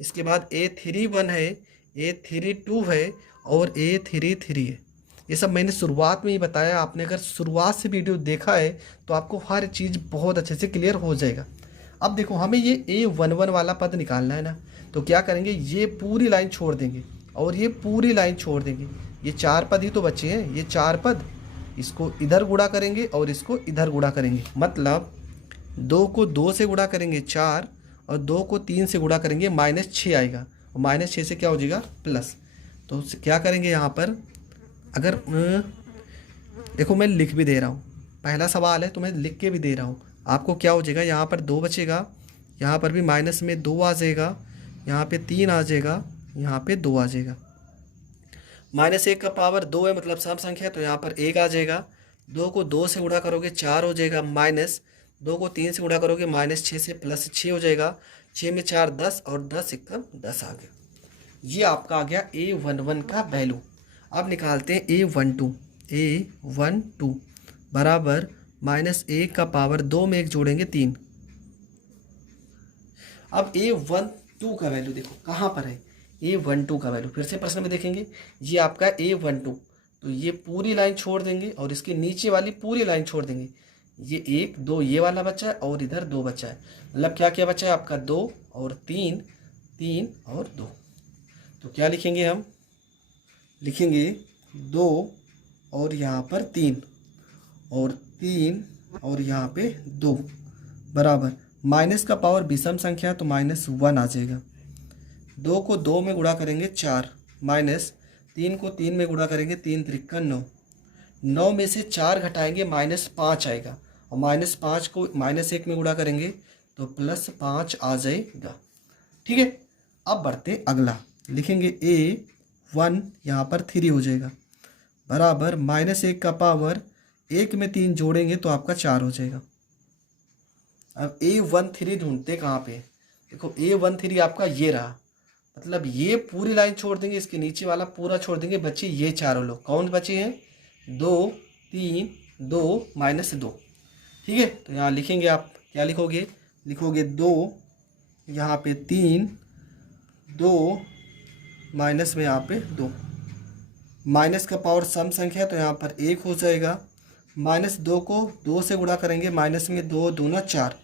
इसके बाद A31 है, A32 है और A33 है। ये सब मैंने शुरुआत में ही बताया, आपने अगर शुरुआत से वीडियो देखा है तो आपको हर चीज़ बहुत अच्छे से क्लियर हो जाएगा। अब देखो हमें ये A11 वाला पद निकालना है ना, तो क्या करेंगे, ये पूरी लाइन छोड़ देंगे और ये पूरी लाइन छोड़ देंगे। ये 4 पद ही तो बचे हैं, ये 4 पद, इसको इधर गुणा करेंगे और इसको इधर गुणा करेंगे। मतलब 2 को 2 से गुणा करेंगे 4 और 2 को 3 से गुणा करेंगे -6 आएगा, और -6 से क्या हो जाएगा प्लस। तो क्या करेंगे यहाँ पर, अगर देखो मैं लिख भी दे रहा हूँ, पहला सवाल है तो मैं लिख के भी दे रहा हूँ। आपको क्या हो जाएगा, यहाँ पर 2 बचेगा, यहाँ पर भी माइनस में 2 आ जाएगा, यहाँ पे 3 आ जाएगा, यहाँ पे 2 आ जाएगा। -1 का पावर 2 है, मतलब सम संख्या, तो यहाँ पर 1 आ जाएगा। 2 को 2 से गुणा करोगे 4 हो जाएगा, माइनस 2 को 3 से गुणा करोगे -6 से +6 हो जाएगा। 6 में 4 10 और 10 एकम 10 आ गया। ये आपका आ गया A11 का वैल्यू। अब निकालते हैं A12, A12 बराबर -1 का पावर 2 में 1 जोड़ेंगे 3। अब A12 का वैल्यू देखो कहाँ पर है, A12 का वैल्यू फिर से प्रश्न में देखेंगे, ये आपका A12, तो ये पूरी लाइन छोड़ देंगे और इसके नीचे वाली पूरी लाइन छोड़ देंगे। ये 1 2 ये वाला बचा है और इधर 2 बचा है, मतलब क्या क्या बचा है आपका 2 और 3, 3 और 2। तो क्या लिखेंगे हम, लिखेंगे 2 और यहाँ पर 3 और 3 और यहाँ पे 2 बराबर, माइनस का पावर विषम संख्या तो -1 आ जाएगा। 2 को 2 में गुणा करेंगे 4, माइनस 3 को 3 में गुणा करेंगे 3 त्रिका 9, 9 में से 4 घटाएंगे -5 आएगा, और -5 को -1 में गुणा करेंगे तो +5 आ जाएगा। ठीक है, अब बढ़ते अगला, लिखेंगे A1 यहाँ पर 3 हो जाएगा, बराबर -1 का पावर 1 में 3 जोड़ेंगे तो आपका 4 हो जाएगा। अब A13 ढूंढते कहाँ पे, देखो A13 आपका ये रहा, मतलब ये पूरी लाइन छोड़ देंगे, इसके नीचे वाला पूरा छोड़ देंगे, बच्चे ये चारों लोग कौन बचे हैं, 2 3 2 -2। ठीक है, तो यहाँ लिखेंगे आप, क्या लिखोगे, लिखोगे 2, यहाँ पे 3, 2 माइनस में यहाँ पे 2। माइनस का पावर सम संख्या है तो यहाँ पर 1 हो जाएगा। -2 को 2 से गुणा करेंगे, माइनस में 2 दूना 4,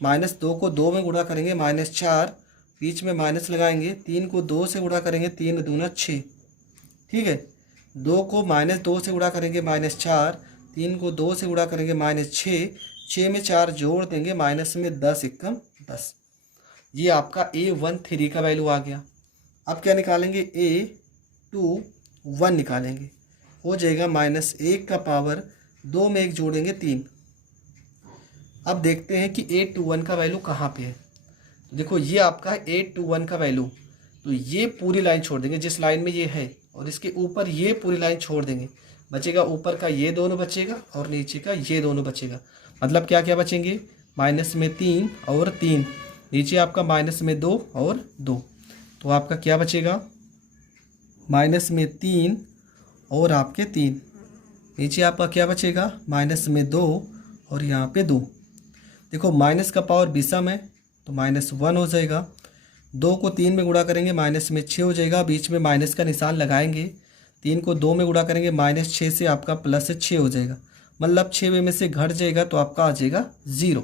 -2 को 2 में गुणा करेंगे -4, बीच में माइनस लगाएंगे। 3 को 2 से गुणा करेंगे, 3 दूना 6, ठीक है। 2 को -2 से गुणा करेंगे -4, 3 को 2 से गुणा करेंगे -6, 6 में 4 जोड़ देंगे, माइनस में 10 एकम 10। ये आपका A13 का वैल्यू आ गया। अब क्या निकालेंगे, A21 निकालेंगे, हो जाएगा -1 का पावर 2 में 1 जोड़ेंगे 3। अब देखते हैं कि A21 का वैल्यू कहाँ पे है। तो देखो ये आपका A21 का वैल्यू, तो ये पूरी लाइन छोड़ देंगे जिस लाइन में ये है, और इसके ऊपर ये पूरी लाइन छोड़ देंगे। बचेगा ऊपर का ये दोनों बचेगा और नीचे का ये दोनों बचेगा। मतलब क्या क्या बचेंगे, माइनस में 3 और 3, नीचे आपका माइनस में 2 और 2। तो आपका क्या बचेगा, माइनस में 3 और आपके 3, नीचे आपका क्या बचेगा, माइनस में 2 और यहाँ पे 2। देखो माइनस का पावर विषम है तो -1 हो जाएगा। 2 को 3 में गुणा करेंगे, माइनस में 6 हो जाएगा, बीच में माइनस का निशान लगाएंगे। 3 को 2 में गुणा करेंगे, -6 से आपका +6 हो जाएगा, मतलब 6 में से घट जाएगा तो आपका आ जाएगा 0।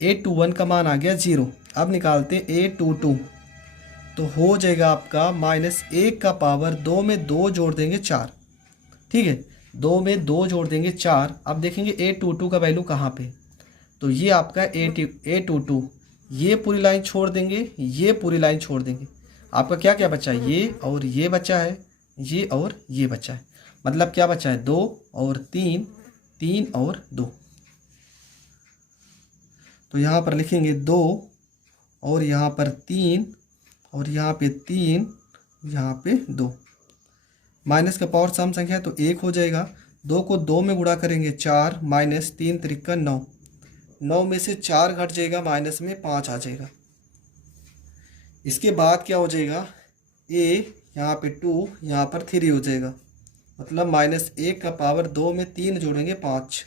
A21 का मान आ गया 0। अब निकालते A22, तो हो जाएगा आपका -1 का पावर 2 में 2 जोड़ देंगे 4, ठीक है। 2 में 2 जोड़ देंगे 4। अब देखेंगे A22 का वैल्यू कहाँ पे, तो ये आपका A22, ये पूरी लाइन छोड़ देंगे, ये पूरी लाइन छोड़ देंगे। आपका क्या क्या बचा है, ये और ये बचा है, ये और ये बचा है। मतलब क्या बचा है, 2 और 3, 3 और 2। तो यहाँ पर लिखेंगे 2 और यहाँ पर 3 और यहाँ पे 3, यहाँ पे 2। माइनस का पावर सम संख्या है तो 1 हो जाएगा। 2 को 2 में गुणा करेंगे 4, -3 त्रिका 9, 9 में से 4 घट जाएगा, माइनस में 5 आ जाएगा। इसके बाद क्या हो जाएगा, A यहाँ पे 2, यहाँ पर 3 हो जाएगा। मतलब -1 का पावर 2 में 3 जोड़ेंगे 5,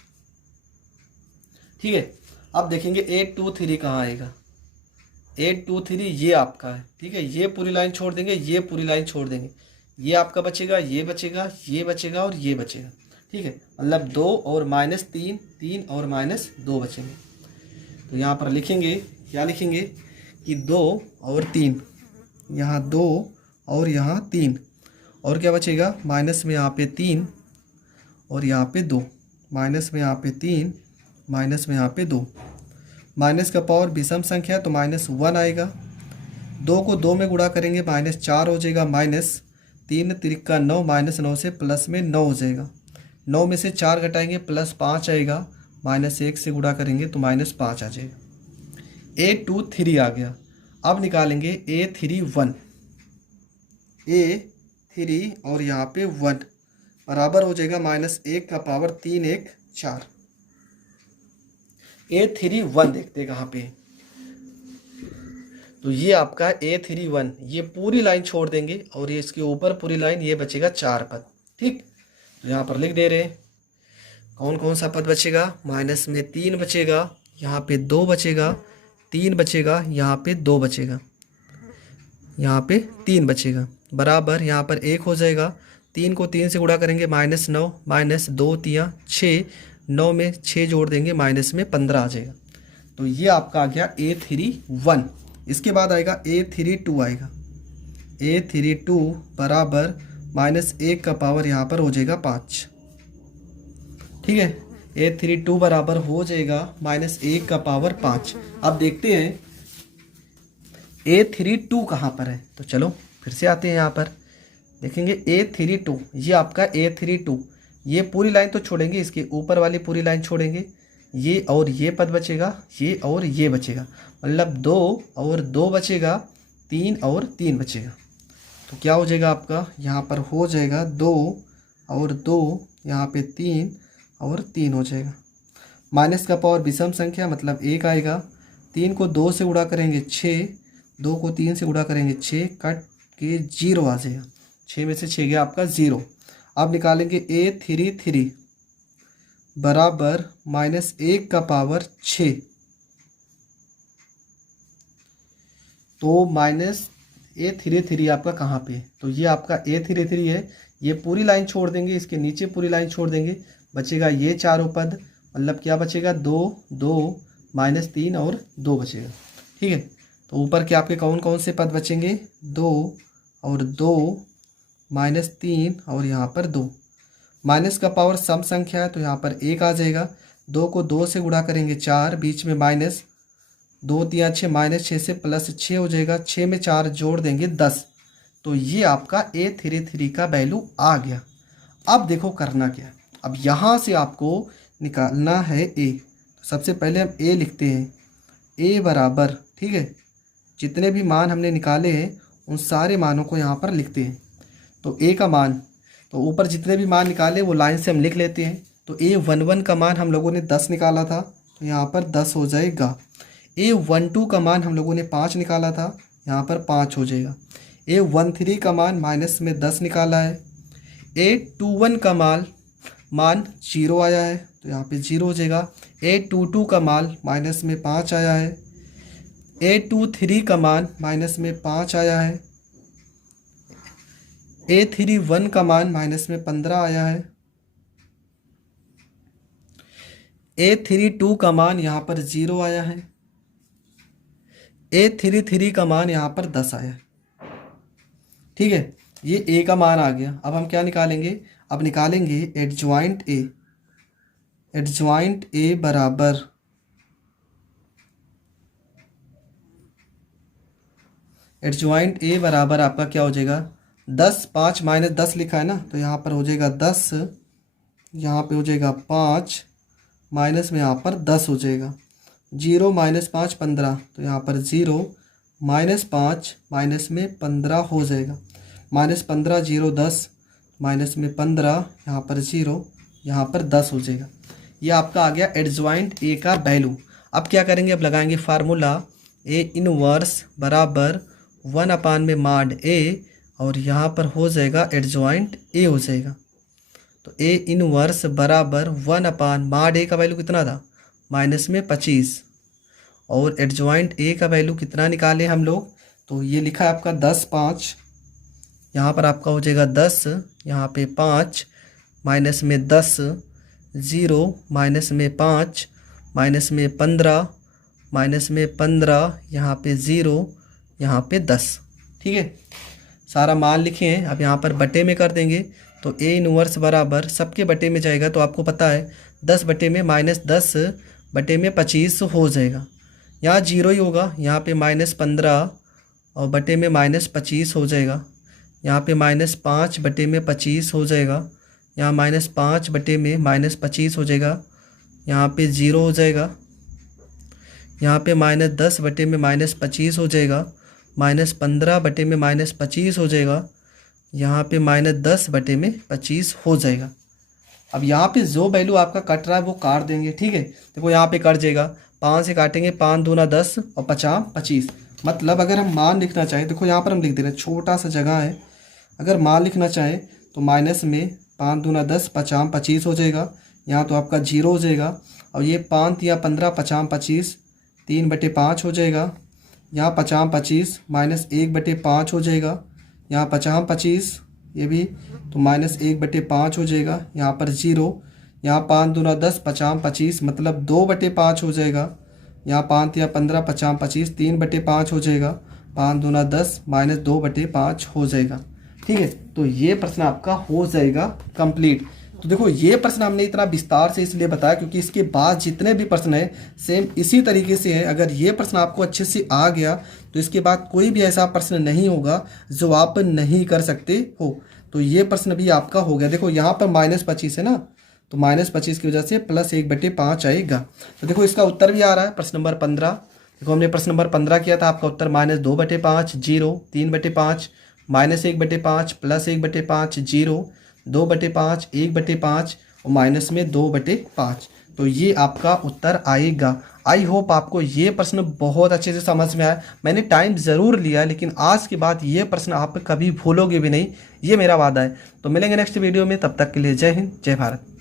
ठीक है। अब देखेंगे A23 कहाँ आएगा। A23 ये आपका है, ठीक है। ये पूरी लाइन छोड़ देंगे, ये पूरी लाइन छोड़ देंगे, ये आपका बचेगा, ये बचेगा, ये बचेगा और ये बचेगा, ठीक है। मतलब 2 और -3, 3 और -2 बचेंगे। तो यहाँ पर लिखेंगे, क्या लिखेंगे कि 2 और 3, यहाँ 2 और यहाँ 3, और क्या बचेगा, माइनस में यहाँ पे 3 और यहाँ पे 2, माइनस में यहाँ पे 3, माइनस में यहाँ पे 2। माइनस का पावर विषम संख्या है तो -1 आएगा। 2 को 2 में गुणा करेंगे, -4 हो जाएगा, -3 त्रिका 9, -9 से प्लस में 9 हो जाएगा। 9 में से 4 घटाएंगे, +5 आएगा, -1 से गुणा करेंगे तो -5 आ जाएगा। A23 आ गया। अब निकालेंगे A31, A3 और यहाँ पे 1 बराबर हो जाएगा -1 का पावर 3, 1 4। A31 देखते कहाँ पे, तो ये आपका A31, ये पूरी लाइन छोड़ देंगे और ये इसके ऊपर पूरी लाइन, ये बचेगा 4 पद, ठीक। तो यहाँ पर लिख दे रहे हैं कौन कौन सा पद बचेगा। माइनस में 3 बचेगा, यहाँ पे 2 बचेगा, 3 बचेगा, यहाँ पे 2 बचेगा, यहाँ पे 3 बचेगा, बराबर यहाँ पर 1 हो जाएगा। 3 को 3 से गुणा करेंगे, -9, -2 3 6, 9 में 6 जोड़ देंगे, माइनस में 15 आ जाएगा। तो ये आपका आ गया A31। इसके बाद आएगा A32 आएगा। A32 बराबर -1 का पावर यहाँ पर हो जाएगा 5, ठीक है। A32 बराबर हो जाएगा -1 का पावर 5। अब देखते हैं A32 कहाँ पर है, तो चलो फिर से आते हैं यहाँ पर, देखेंगे A32, ये आपका A32, ये पूरी लाइन तो छोड़ेंगे, इसके ऊपर वाली पूरी लाइन छोड़ेंगे, ये और ये पद बचेगा, ये और ये बचेगा, मतलब 2 और 2 बचेगा, 3 और 3 बचेगा। तो क्या हो जाएगा आपका, यहाँ पर हो जाएगा 2 और 2, यहाँ पे 3 और 3 हो जाएगा। माइनस का पावर विषम संख्या मतलब 1 आएगा। 3 को 2 से गुणा करेंगे 6, 2 को 3 से गुणा करेंगे 6, कट के 0 आ जाएगा, 6 में से 6 गया आपका 0। अब निकालेंगे A33 बराबर -1 का पावर 6। तो -A33 आपका कहाँ पे, तो ये आपका A33 है। ये पूरी लाइन छोड़ देंगे, इसके नीचे पूरी लाइन छोड़ देंगे, बचेगा ये चारों पद, मतलब क्या बचेगा 2 2 -3 और 2 बचेगा। ठीक है, तो ऊपर के आपके कौन कौन से पद बचेंगे, 2 और 2 -3 और यहाँ पर 2। माइनस का पावर सम संख्या है तो यहाँ पर 1 आ जाएगा। 2 को 2 से गुणा करेंगे 4, बीच में माइनस, 2 3 6 -6 से +6 हो जाएगा। 6 में 4 जोड़ देंगे 10। तो ये आपका A33 का वैल्यू आ गया। अब देखो करना क्या, अब यहाँ से आपको निकालना है A। तो सबसे पहले हम A लिखते हैं। A बराबर, ठीक है, जितने भी मान हमने निकाले हैं उन सारे मानों को यहाँ पर लिखते हैं। तो A का मान, तो ऊपर जितने भी मान निकाले वो लाइन से हम लिख लेते हैं। तो A11 का मान हम लोगों ने 10 निकाला था, तो यहाँ पर 10 हो जाएगा। A12 का मान हम लोगों ने 5 निकाला था, यहाँ पर 5 हो जाएगा। A13 का मान -10 निकाला है। A21 का मान 0 आया है, तो यहाँ पे 0 हो जाएगा। A22 का मान -5 आया है। A23 का मान -5 आया है। A31 का मान -15 आया है। A32 का मान यहाँ पर 0 आया है। A33 का मान यहाँ पर 10 आया है। ठीक है, ये A का मान आ गया। अब हम क्या निकालेंगे, अब निकालेंगे एडजॉइंट A। एडजॉइंट A बराबर आपका क्या हो जाएगा, 10, 5 -10 लिखा है ना, तो यहाँ पर हो जाएगा 10, यहाँ पे हो जाएगा 5, माइनस में यहाँ पर 10 हो जाएगा। 0 -5 15, तो यहाँ पर 0 -5 माइनस में 15 हो जाएगा। -15 0 10, माइनस में 15, यहाँ पर 0, यहाँ पर 10 हो जाएगा। ये आपका आ गया एडजॉइंट A का वैल्यू। अब क्या करेंगे, अब लगाएंगे फार्मूला A इनवर्स बराबर 1/mod A, और यहाँ पर हो जाएगा एडजॉइंट A हो जाएगा। तो A इनवर्स बराबर 1/mod A का वैल्यू कितना था, -25, और एडजॉइंट A का वैल्यू कितना निकाले हम लोग, तो ये लिखा है आपका 10 5, यहाँ पर आपका हो जाएगा 10, यहाँ पे 5, माइनस में 10, 0, माइनस में 5, माइनस में 15, माइनस में 15, यहाँ पे 0, यहाँ पे 10। ठीक है, सारा मान लिखे हैं। अब यहाँ पर बटे में कर देंगे, तो A इनवर्स बराबर सबके बटे में जाएगा, तो आपको पता है 10 बटे में -10 बटे में 25 हो जाएगा। यहाँ 0 ही होगा, यहाँ पे -15 और बटे में -25 हो जाएगा। यहाँ पे -5 बटे में 25 हो जाएगा। यहाँ -5 बटे में -25 हो जाएगा। यहाँ पे 0 हो जाएगा। यहाँ पे -10 बटे में -25 हो जाएगा। -15 बटे में -25 हो जाएगा। यहाँ पे -10 बटे में 25 हो जाएगा। अब यहाँ पे जो वैल्यू आपका कट रहा है वो काट देंगे। ठीक है, देखो यहाँ पे कट जाएगा, 5 से काटेंगे, 5 दूना 10 और 50 25। मतलब अगर हम मान लिखना चाहें, देखो यहाँ पर हम लिख दे रहे हैं, छोटा सा जगह है, अगर मान लिखना चाहें तो माइनस में 5 दूना 10 50 25 हो जाएगा। यहाँ तो आपका 0 हो जाएगा, और ये 5 या 15 50 25 3 बटे 5 हो जाएगा। यहाँ 50 25 -1 बटे 5 हो जाएगा। यहाँ 50 25 ये भी, तो -1 बटे 5 हो जाएगा। यहाँ पर 0, यहाँ 5 दूना 10 50 25 मतलब 2 बटे 5 हो जाएगा। यहाँ 5 या 15 50 25 3 बटे 5 हो जाएगा। 5 दूना 10 -2 बटे 5 हो जाएगा। ठीक है, तो ये प्रश्न आपका हो जाएगा कंप्लीट। तो देखो ये प्रश्न हमने इतना विस्तार से इसलिए बताया क्योंकि इसके बाद जितने भी प्रश्न हैं सेम इसी तरीके से हैं। अगर ये प्रश्न आपको अच्छे से आ गया तो इसके बाद कोई भी ऐसा प्रश्न नहीं होगा जो आप नहीं कर सकते हो। तो ये प्रश्न भी आपका हो गया। देखो यहाँ पर -25 है ना, तो -25 की वजह से +1 बटे 5 आएगा। तो देखो इसका उत्तर भी आ रहा है, प्रश्न नंबर 15। देखो हमने प्रश्न नंबर 15 किया था, आपका उत्तर -2 बटे 5 0, 3 बटे 5 -1 बटे 5 +1 बटे 5 0, 2 बटे 5 1 बटे 5 और माइनस में 2 बटे 5। तो ये आपका उत्तर आएगा। आई होप आपको ये प्रश्न बहुत अच्छे से समझ में आया। मैंने टाइम ज़रूर लिया लेकिन आज के बाद ये प्रश्न आप कभी भूलोगे भी नहीं, ये मेरा वादा है। तो मिलेंगे नेक्स्ट वीडियो में, तब तक के लिए जय हिंद जय भारत।